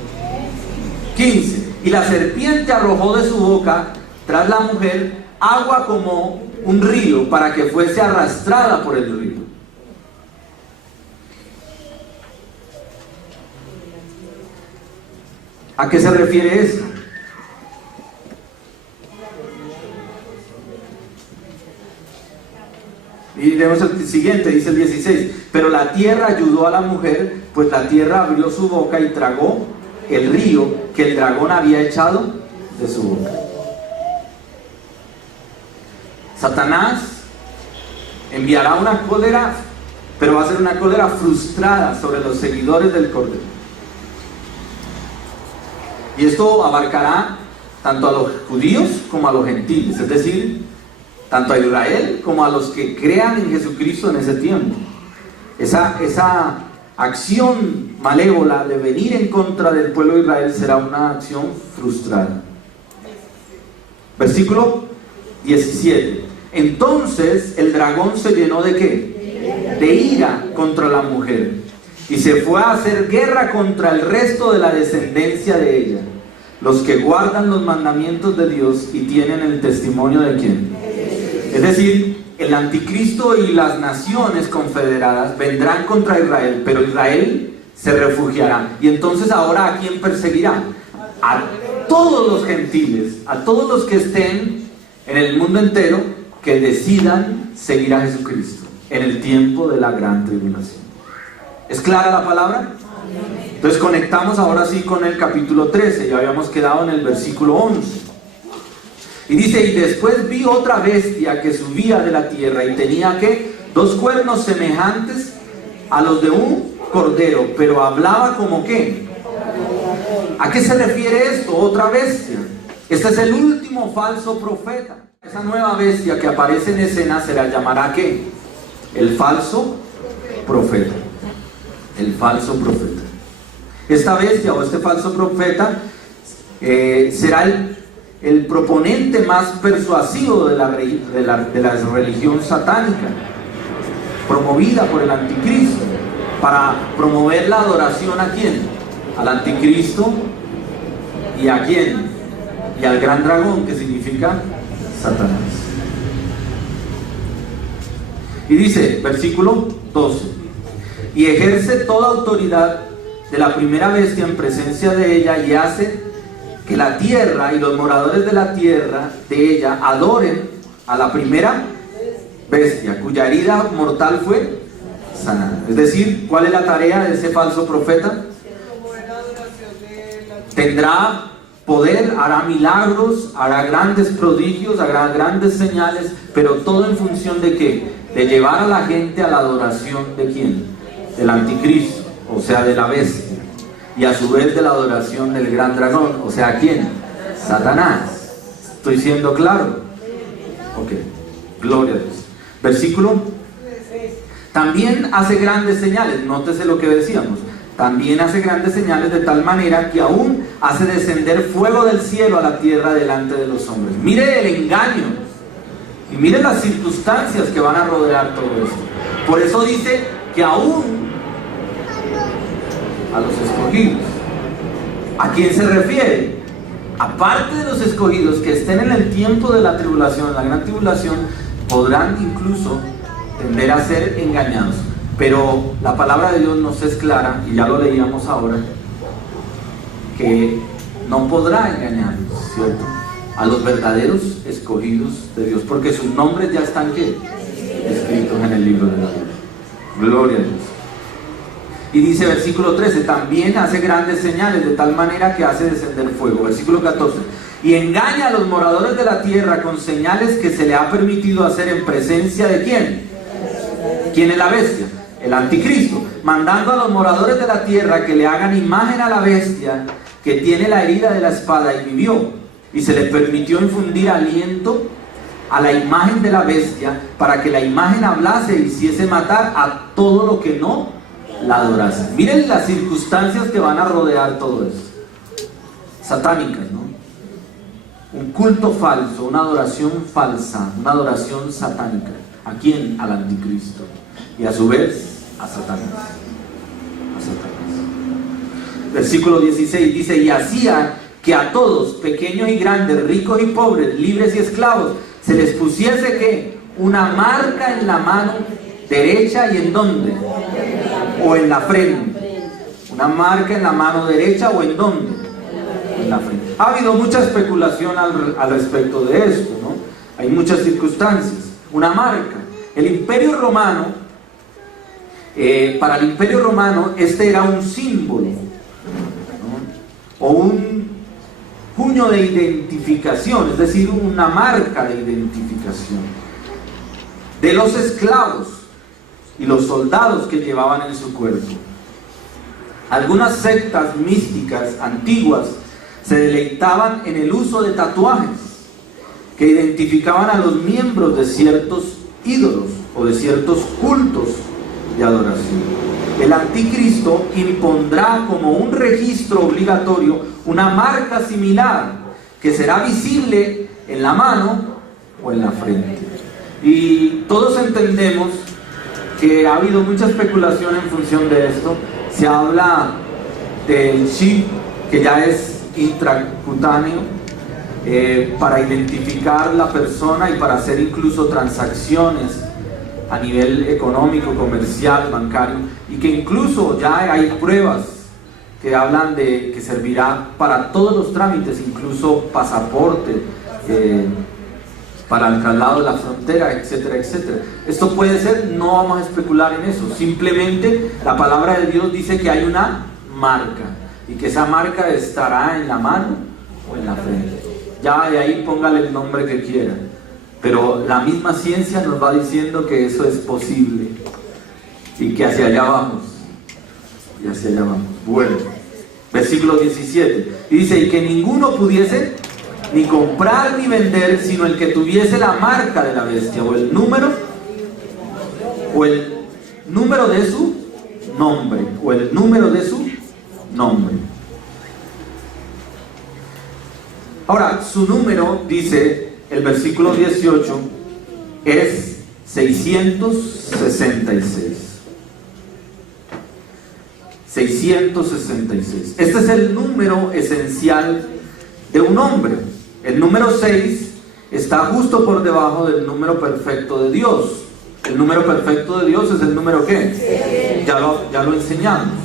15. Y la serpiente arrojó de su boca tras la mujer agua como un río, para que fuese arrastrada por el río. ¿A qué se refiere esto? Y vemos el siguiente, dice el 16. Pero la tierra ayudó a la mujer, pues la tierra abrió su boca y tragó el río que el dragón había echado de su boca. Satanás enviará una cólera, pero va a ser una cólera frustrada sobre los seguidores del Cordero. Y esto abarcará tanto a los judíos como a los gentiles, es decir, tanto a Israel como a los que crean en Jesucristo en ese tiempo. Esa acción malévola de venir en contra del pueblo de Israel será una acción frustrada. Versículo 17. Entonces el dragón se llenó ¿de qué? De ira contra la mujer, y se fue a hacer guerra contra el resto de la descendencia de ella, los que guardan los mandamientos de Dios y tienen el testimonio de ¿quién? Es decir, el anticristo y las naciones confederadas vendrán contra Israel, pero Israel se refugiará. Y entonces ahora ¿a quién perseguirá? A todos los gentiles, a todos los que estén en el mundo entero, que decidan seguir a Jesucristo en el tiempo de la gran tribulación. ¿Es clara la palabra? Entonces conectamos ahora sí con el capítulo 13. Ya habíamos quedado en el versículo 11. Y dice: y después vi otra bestia que subía de la tierra y tenía ¿qué? 2 cuernos semejantes a los de un cordero, pero hablaba como ¿qué? ¿A qué se refiere esto? Otra bestia. Este es el último falso profeta. Esa nueva bestia que aparece en escena se la llamará ¿qué? El falso profeta. El falso profeta. Esta bestia o este falso profeta será el proponente más persuasivo de la religión satánica, promovida por el anticristo, para promover la adoración ¿a quién? Al anticristo. ¿Y a quién? Y al gran dragón, que significa Satanás. Y dice, versículo 12: y ejerce toda autoridad de la primera bestia en presencia de ella, y hace que la tierra y los moradores de la tierra de ella adoren a la primera bestia, cuya herida mortal fue sanada. Es decir, ¿cuál es la tarea de ese falso profeta? Tendrá poder, hará milagros, hará grandes prodigios, hará grandes señales, pero todo en función de ¿qué? De llevar a la gente a la adoración ¿de quién? Del anticristo, o sea, de la bestia, y a su vez de la adoración del gran dragón, o sea, ¿quién? Satanás. ¿Estoy siendo claro? Ok, gloria a Dios. Versículo: también hace grandes señales. Nótese lo que decíamos. También hace grandes señales, de tal manera que aún hace descender fuego del cielo a la tierra delante de los hombres. Mire el engaño y mire las circunstancias que van a rodear todo esto. Por eso dice que aún a los escogidos. ¿A quién se refiere? Aparte de los escogidos que estén en el tiempo de la tribulación, la gran tribulación, podrán incluso tender a ser engañados. Pero la palabra de Dios nos es clara, y ya lo leíamos ahora, que no podrá engañarnos, ¿cierto? A los verdaderos escogidos de Dios, porque sus nombres ya están ¿qué? Escritos en el libro de la vida. Gloria a Dios. Y dice versículo 13: también hace grandes señales, de tal manera que hace descender fuego. Versículo 14: y engaña a los moradores de la tierra con señales que se le ha permitido hacer en presencia de ¿quién? ¿Quién es la bestia? El anticristo, mandando a los moradores de la tierra que le hagan imagen a la bestia que tiene la herida de la espada y vivió. y se le permitió infundir aliento a la imagen de la bestia para que la imagen hablase e hiciese matar a todo lo que no la adorase. Miren las circunstancias que van a rodear todo esto. Satánicas, ¿no? Un culto falso, una adoración falsa, una adoración satánica. ¿A quién? Al anticristo. Y a su vez, a Satanás. A Satanás. Versículo 16 dice: y hacía que a todos, pequeños y grandes, ricos y pobres, libres y esclavos, se les pusiese ¿qué? Una marca en la mano derecha. ¿Y en dónde? O en la frente. Una marca en la mano derecha o en dónde? En la frente. Ha habido mucha especulación al respecto de esto, ¿no? Hay muchas circunstancias. Una marca. El Imperio Romano, para el Imperio Romano, este era un símbolo, ¿no? O un puño de identificación, es decir, una marca de identificación de los esclavos y los soldados que llevaban en su cuerpo. Algunas sectas místicas antiguas se deleitaban en el uso de tatuajes que identificaban a los miembros de ciertos ídolos o de ciertos cultos de adoración. El anticristo impondrá como un registro obligatorio una marca similar que será visible en la mano o en la frente. Y todos entendemos que ha habido mucha especulación en función de esto. Se habla del chip que ya es intracutáneo, para identificar la persona y para hacer incluso transacciones a nivel económico, comercial, bancario, y que incluso ya hay pruebas que hablan de que servirá para todos los trámites, incluso pasaporte, para el traslado de la frontera, etcétera, etcétera. Esto puede ser, no vamos a especular en eso, simplemente la palabra de Dios dice que hay una marca y que esa marca estará en la mano o en la frente. Ya de ahí póngale el nombre que quiera, pero la misma ciencia nos va diciendo que eso es posible y que hacia allá vamos, y hacia allá vamos. Bueno, versículo 17, y dice: y que ninguno pudiese ni comprar ni vender, sino el que tuviese la marca de la bestia, o el número de su nombre, o el número de su nombre. Ahora, su número, dice el versículo 18, es 666. 666. Este es el número esencial de un hombre. El número 6 está justo por debajo del número perfecto de Dios. El número perfecto de Dios es el número ¿qué? Ya lo enseñamos.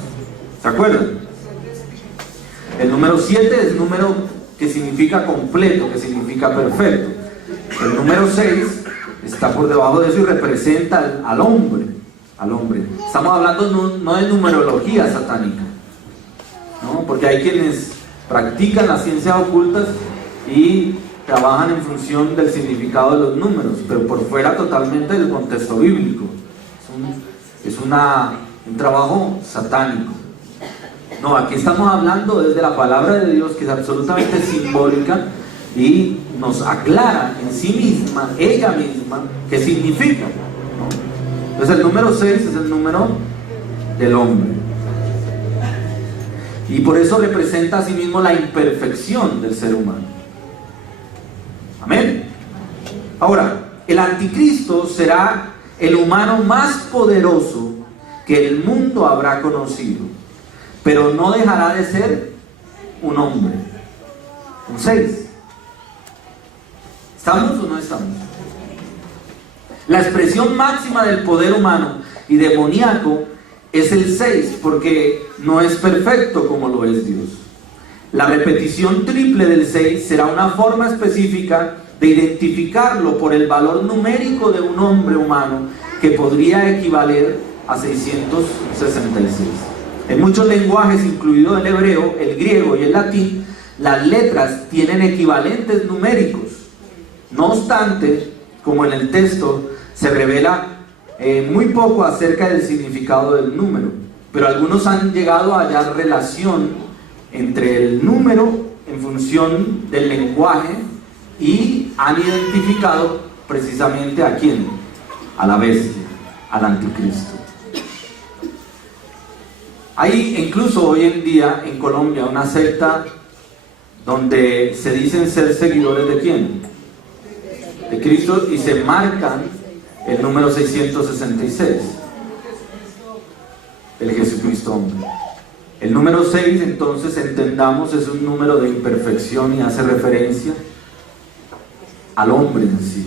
¿Se acuerdan? El número 7 es número que significa completo, que significa perfecto. El número 6 está por debajo de eso y representa al hombre. Al hombre. Estamos hablando no de numerología satánica, ¿no? Porque hay quienes practican las ciencias ocultas y trabajan en función del significado de los números, pero por fuera totalmente del contexto bíblico. Es un trabajo satánico. No, aquí estamos hablando desde la palabra de Dios, que es absolutamente simbólica y nos aclara en sí misma, ella misma, qué significa, ¿no? Entonces el número 6 es el número del hombre. Y por eso representa a sí mismo la imperfección del ser humano. Amén. Ahora, el anticristo será el humano más poderoso que el mundo habrá conocido, pero no dejará de ser un hombre. Un 6. ¿Estamos o no estamos? La expresión máxima del poder humano y demoníaco es el 6, porque no es perfecto como lo es Dios. La repetición triple del 6 será una forma específica de identificarlo por el valor numérico de un hombre humano que podría equivaler a 666. En muchos lenguajes, incluido el hebreo, el griego y el latín, las letras tienen equivalentes numéricos. No obstante, como en el texto, se revela muy poco acerca del significado del número, pero algunos han llegado a hallar relación entre el número en función del lenguaje y han identificado precisamente a quién, a la bestia, al anticristo. Hay incluso hoy en día en Colombia una secta donde se dicen ser seguidores de quién, de Cristo, y se marcan el número 666, el Jesucristo hombre. El número 6, entonces, entendamos, es un número de imperfección y hace referencia al hombre en sí.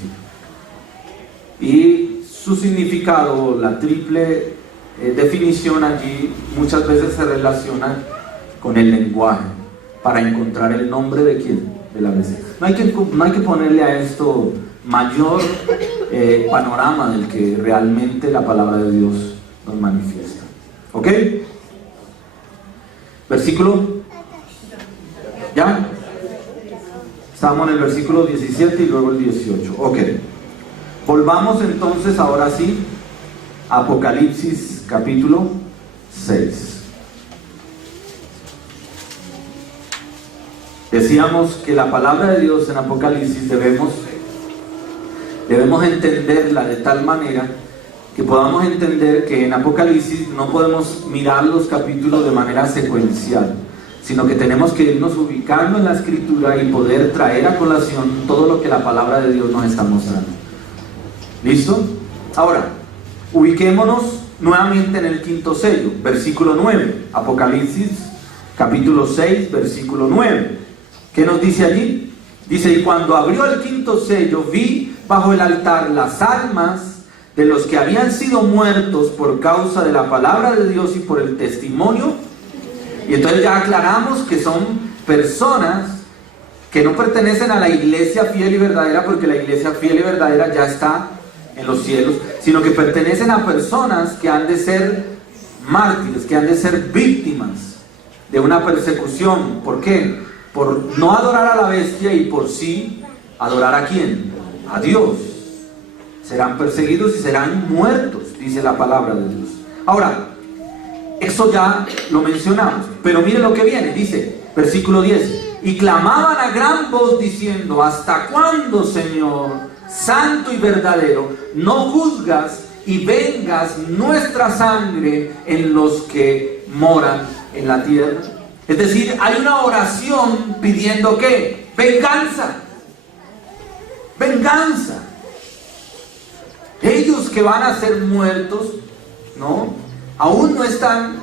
Y su significado, la triple definición allí, muchas veces se relaciona con el lenguaje, para encontrar el nombre de quién, de la bestia. No hay que ponerle a esto mayor panorama del que realmente la palabra de Dios nos manifiesta. ¿Ok? Versículo, ¿ya? Estamos en el versículo 17 y luego el 18. Ok. Volvamos entonces ahora sí a Apocalipsis capítulo 6. Decíamos que la palabra de Dios en Apocalipsis debemos entenderla de tal manera que podamos entender que en Apocalipsis no podemos mirar los capítulos de manera secuencial, sino que tenemos que irnos ubicando en la Escritura y poder traer a colación todo lo que la palabra de Dios nos está mostrando. ¿Listo? Ahora, ubiquémonos nuevamente en el quinto sello, versículo 9, Apocalipsis capítulo 6, versículo 9. ¿Qué nos dice allí? Dice: y cuando abrió el quinto sello, vi bajo el altar las almas de los que habían sido muertos por causa de la palabra de Dios y por el testimonio. Y entonces ya aclaramos que son personas que no pertenecen a la iglesia fiel y verdadera, porque la iglesia fiel y verdadera ya está en los cielos, sino que pertenecen a personas que han de ser mártires, que han de ser víctimas de una persecución. ¿Por qué? Por no adorar a la bestia y por sí adorar a quién, a Dios. Serán perseguidos y serán muertos, dice la palabra de Dios. Ahora, eso ya lo mencionamos, pero mire lo que viene, dice, versículo 10: y clamaban a gran voz diciendo: ¿hasta cuándo, Señor, santo y verdadero, no juzgas y vengas nuestra sangre en los que moran en la tierra? Es decir, hay una oración pidiendo ¿qué? Venganza. Venganza. Ellos que van a ser muertos, ¿no? Aún no están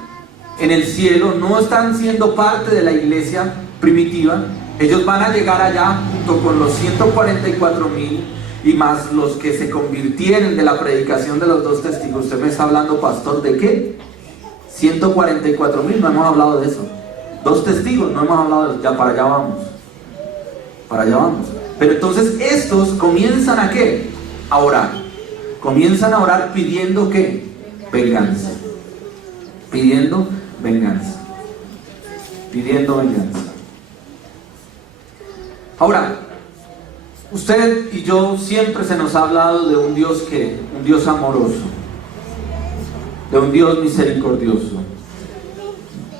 en el cielo, no están siendo parte de la iglesia primitiva. Ellos van a llegar allá junto con los 144,000 y más los que se convirtieron de la predicación de los dos testigos. Usted me está hablando, pastor, ¿de qué? 144,000, no hemos hablado de eso. Dos testigos, no hemos hablado de eso. Ya para allá vamos. Para allá vamos. Pero entonces estos comienzan a ¿qué? A orar. Comienzan a orar pidiendo ¿qué? Venganza. Pidiendo venganza. Pidiendo venganza. Ahora, usted y yo siempre se nos ha hablado de un Dios que, un Dios amoroso, de un Dios misericordioso,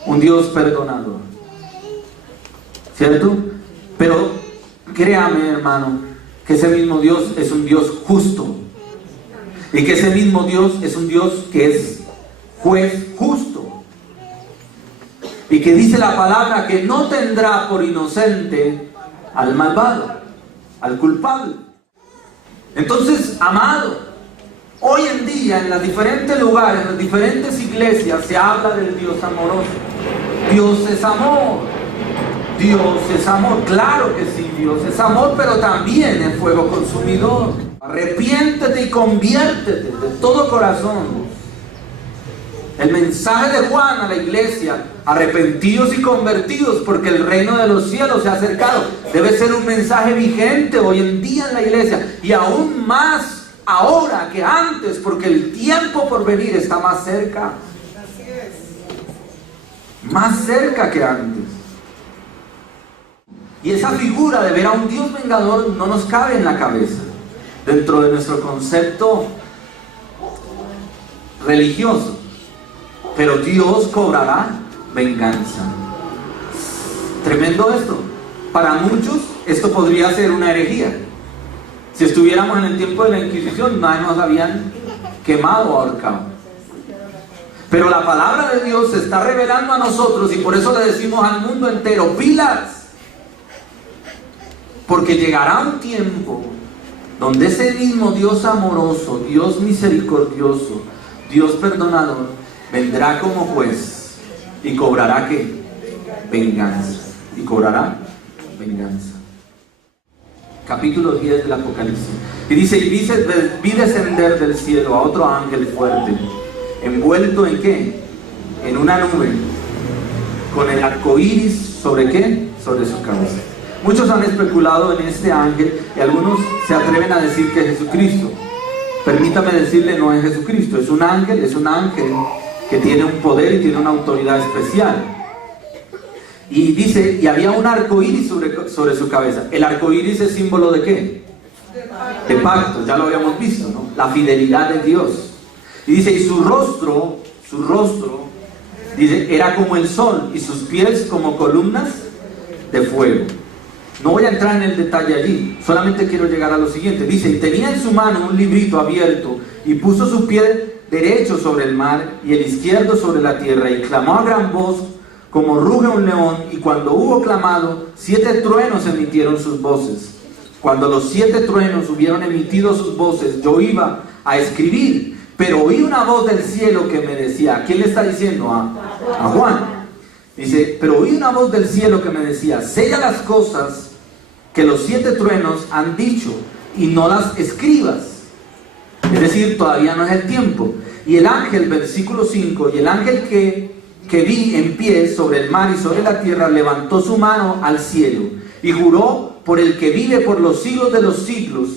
un Dios perdonador, ¿cierto? Pero créame, hermano, que ese mismo Dios es un Dios justo, y que ese mismo Dios es un Dios que es juez justo, y que dice la palabra que no tendrá por inocente al malvado, al culpable. Entonces, amado, hoy en día en los diferentes lugares, en las diferentes iglesias se habla del Dios amoroso. Dios es amor. Dios es amor. Claro que sí, Dios es amor, pero también es fuego consumidor. Arrepiéntete y conviértete de todo corazón. El mensaje de Juan a la iglesia: arrepentidos y convertidos, porque el reino de los cielos se ha acercado, debe ser un mensaje vigente hoy en día en la iglesia, y aún más ahora que antes, porque el tiempo por venir está más cerca. Más cerca que antes. Y esa figura de ver a un Dios vengador no nos cabe en la cabeza, dentro de nuestro concepto religioso. Pero Dios cobrará venganza. Tremendo esto. Para muchos esto podría ser una herejía. Si estuviéramos en el tiempo de la Inquisición, nadie nos habían quemado o ahorcado. Pero la palabra de Dios se está revelando a nosotros y por eso le decimos al mundo entero, pilas. Porque llegará un tiempo donde ese mismo Dios amoroso, Dios misericordioso, Dios perdonador, vendrá como juez y cobrará ¿qué? Venganza. Y cobrará venganza. Capítulo 10 del Apocalipsis. Y dice, y vi descender del cielo a otro ángel fuerte, envuelto ¿en qué? En una nube, con el arco iris ¿sobre qué? Sobre su cabeza. Muchos han especulado en este ángel y algunos se atreven a decir que es Jesucristo. Permítame decirle, no es Jesucristo, es un ángel que tiene un poder y tiene una autoridad especial. Y dice, y había un arco iris sobre su cabeza. El arco iris es símbolo ¿de qué? De pacto, ya lo habíamos visto, ¿no? La fidelidad de Dios. Y dice, y su rostro, dice, era como el sol, y sus pies como columnas de fuego. No voy a entrar en el detalle allí, solamente quiero llegar a lo siguiente. Dice, y tenía en su mano un librito abierto, y puso su pie derecho sobre el mar, y el izquierdo sobre la tierra, y clamó a gran voz, como ruge un león, y cuando hubo clamado, 7 truenos emitieron sus voces. Cuando los 7 truenos hubieron emitido sus voces, yo iba a escribir, pero oí una voz del cielo que me decía, ¿a quién le está diciendo? A Juan. Dice, pero oí una voz del cielo que me decía, sella las cosas que los 7 truenos han dicho, y no las escribas. Es decir, todavía no es el tiempo. Y el ángel, versículo 5, y el ángel que vi en pie sobre el mar y sobre la tierra, levantó su mano al cielo y juró por el que vive por los siglos de los siglos,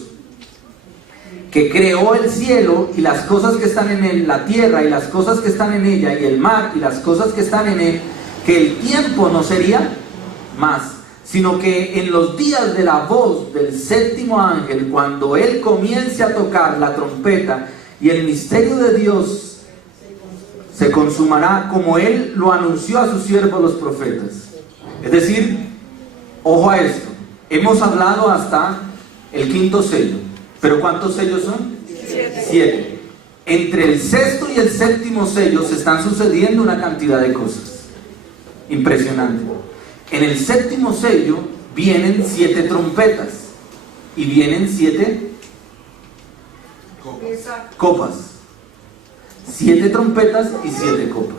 que creó el cielo y las cosas que están en él, la tierra y las cosas que están en ella, y el mar y las cosas que están en él, que el tiempo no sería más, sino que en los días de la voz del 7º ángel, cuando él comience a tocar la trompeta, y el misterio de Dios se consumará como él lo anunció a sus siervos los profetas. Es decir, ojo a esto, hemos hablado hasta el 5º sello, pero ¿cuántos sellos son? 7. Entre el 6º y el 7º sello se están sucediendo una cantidad de cosas impresionante. En el 7º sello vienen 7 trompetas y vienen 7 copas. 7 trompetas y 7 copas.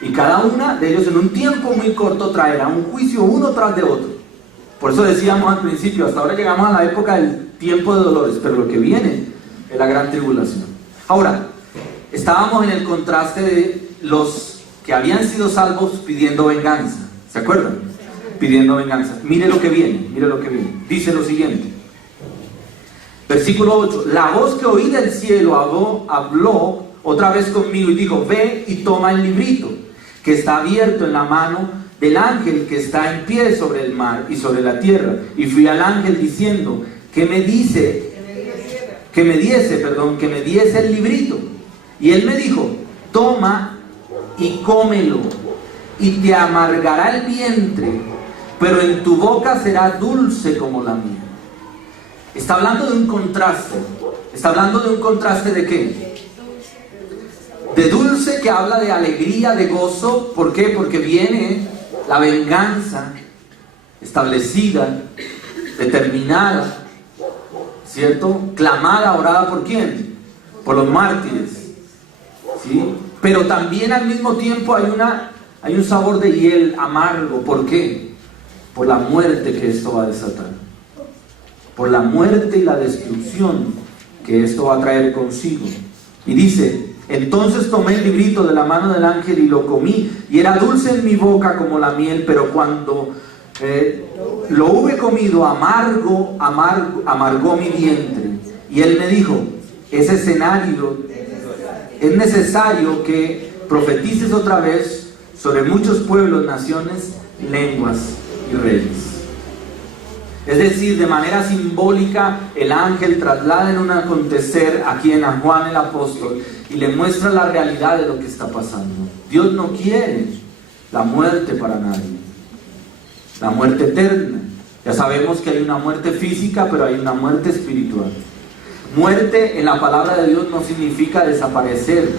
Y cada una de ellos en un tiempo muy corto traerá un juicio uno tras de otro. Por eso decíamos al principio, hasta ahora llegamos a la época del tiempo de dolores, pero lo que viene es la gran tribulación. Ahora, estábamos en el contraste de los que habían sido salvos pidiendo venganza. ¿Se acuerdan? Pidiendo venganza. Mire lo que viene, mire lo que viene. Dice lo siguiente. Versículo 8. La voz que oí del cielo habló otra vez conmigo y dijo, ve y toma el librito que está abierto en la mano del ángel que está en pie sobre el mar y sobre la tierra. Y fui al ángel diciendo, que me diese el librito. Y él me dijo, toma y cómelo, y te amargará el vientre, pero en tu boca será dulce como la miel. Está hablando de un contraste. Está hablando de un contraste ¿de qué? De dulce, que habla de alegría, de gozo. ¿Por qué? Porque viene la venganza establecida, determinada, ¿cierto? Clamada, orada ¿por quién? Por los mártires, ¿sí? Pero también al mismo tiempo hay un sabor de hiel amargo. ¿Por qué? Por la muerte que esto va a desatar, por la muerte y la destrucción que esto va a traer consigo. Y dice, entonces tomé el librito de la mano del ángel y lo comí, y era dulce en mi boca como la miel, pero cuando lo hube comido, amargó mi vientre. Y él me dijo, es necesario que profetices otra vez sobre muchos pueblos, naciones, lenguas y reyes. Es decir, de manera simbólica, el ángel traslada en un acontecer aquí en Juan el apóstol y le muestra la realidad de lo que está pasando. Dios no quiere la muerte para nadie. la muerte eterna. Ya sabemos que hay una muerte física, pero hay una muerte espiritual. Muerte en la palabra de Dios no significa desaparecer.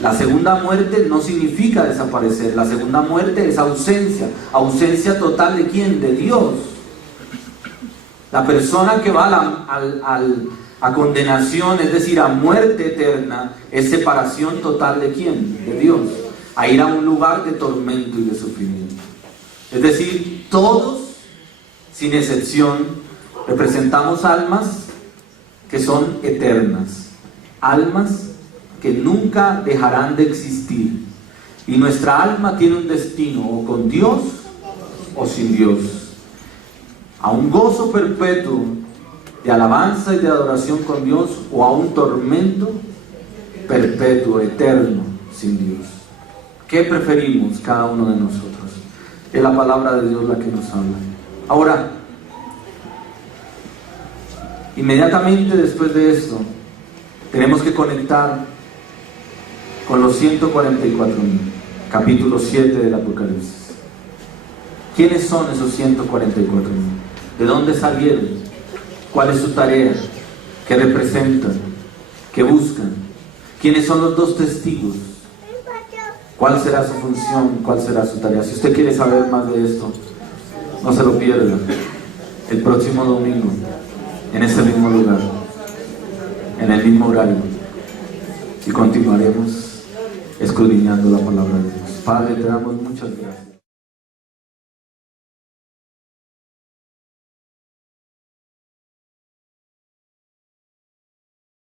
La segunda muerte no significa desaparecer. La segunda muerte es ausencia. ¿Ausencia total de quién? De Dios. La persona que va a condenación, es decir, a muerte eterna, es separación total de quién? De Dios. A ir a un lugar de tormento y de sufrimiento. Es decir, todos, sin excepción, representamos almas que son eternas. Almas que nunca dejarán de existir. Y nuestra alma tiene un destino, o con Dios o sin Dios. A un gozo perpetuo de alabanza y de adoración con Dios, o a un tormento perpetuo, eterno, sin Dios. ¿Qué preferimos cada uno de nosotros? Es la palabra de Dios la que nos habla. Ahora, inmediatamente después de esto, tenemos que conectar con los 144,000, capítulo 7 del Apocalipsis. ¿Quiénes son esos 144,000? ¿De dónde salieron? ¿Cuál es su tarea? ¿Qué representan? ¿Qué buscan? ¿Quiénes son los dos testigos? ¿Cuál será su función? ¿Cuál será su tarea? Si usted quiere saber más de esto, no se lo pierda el próximo domingo, en este mismo lugar, en el mismo horario, y continuaremos escudriñando la palabra de Dios. Padre, te damos muchas gracias.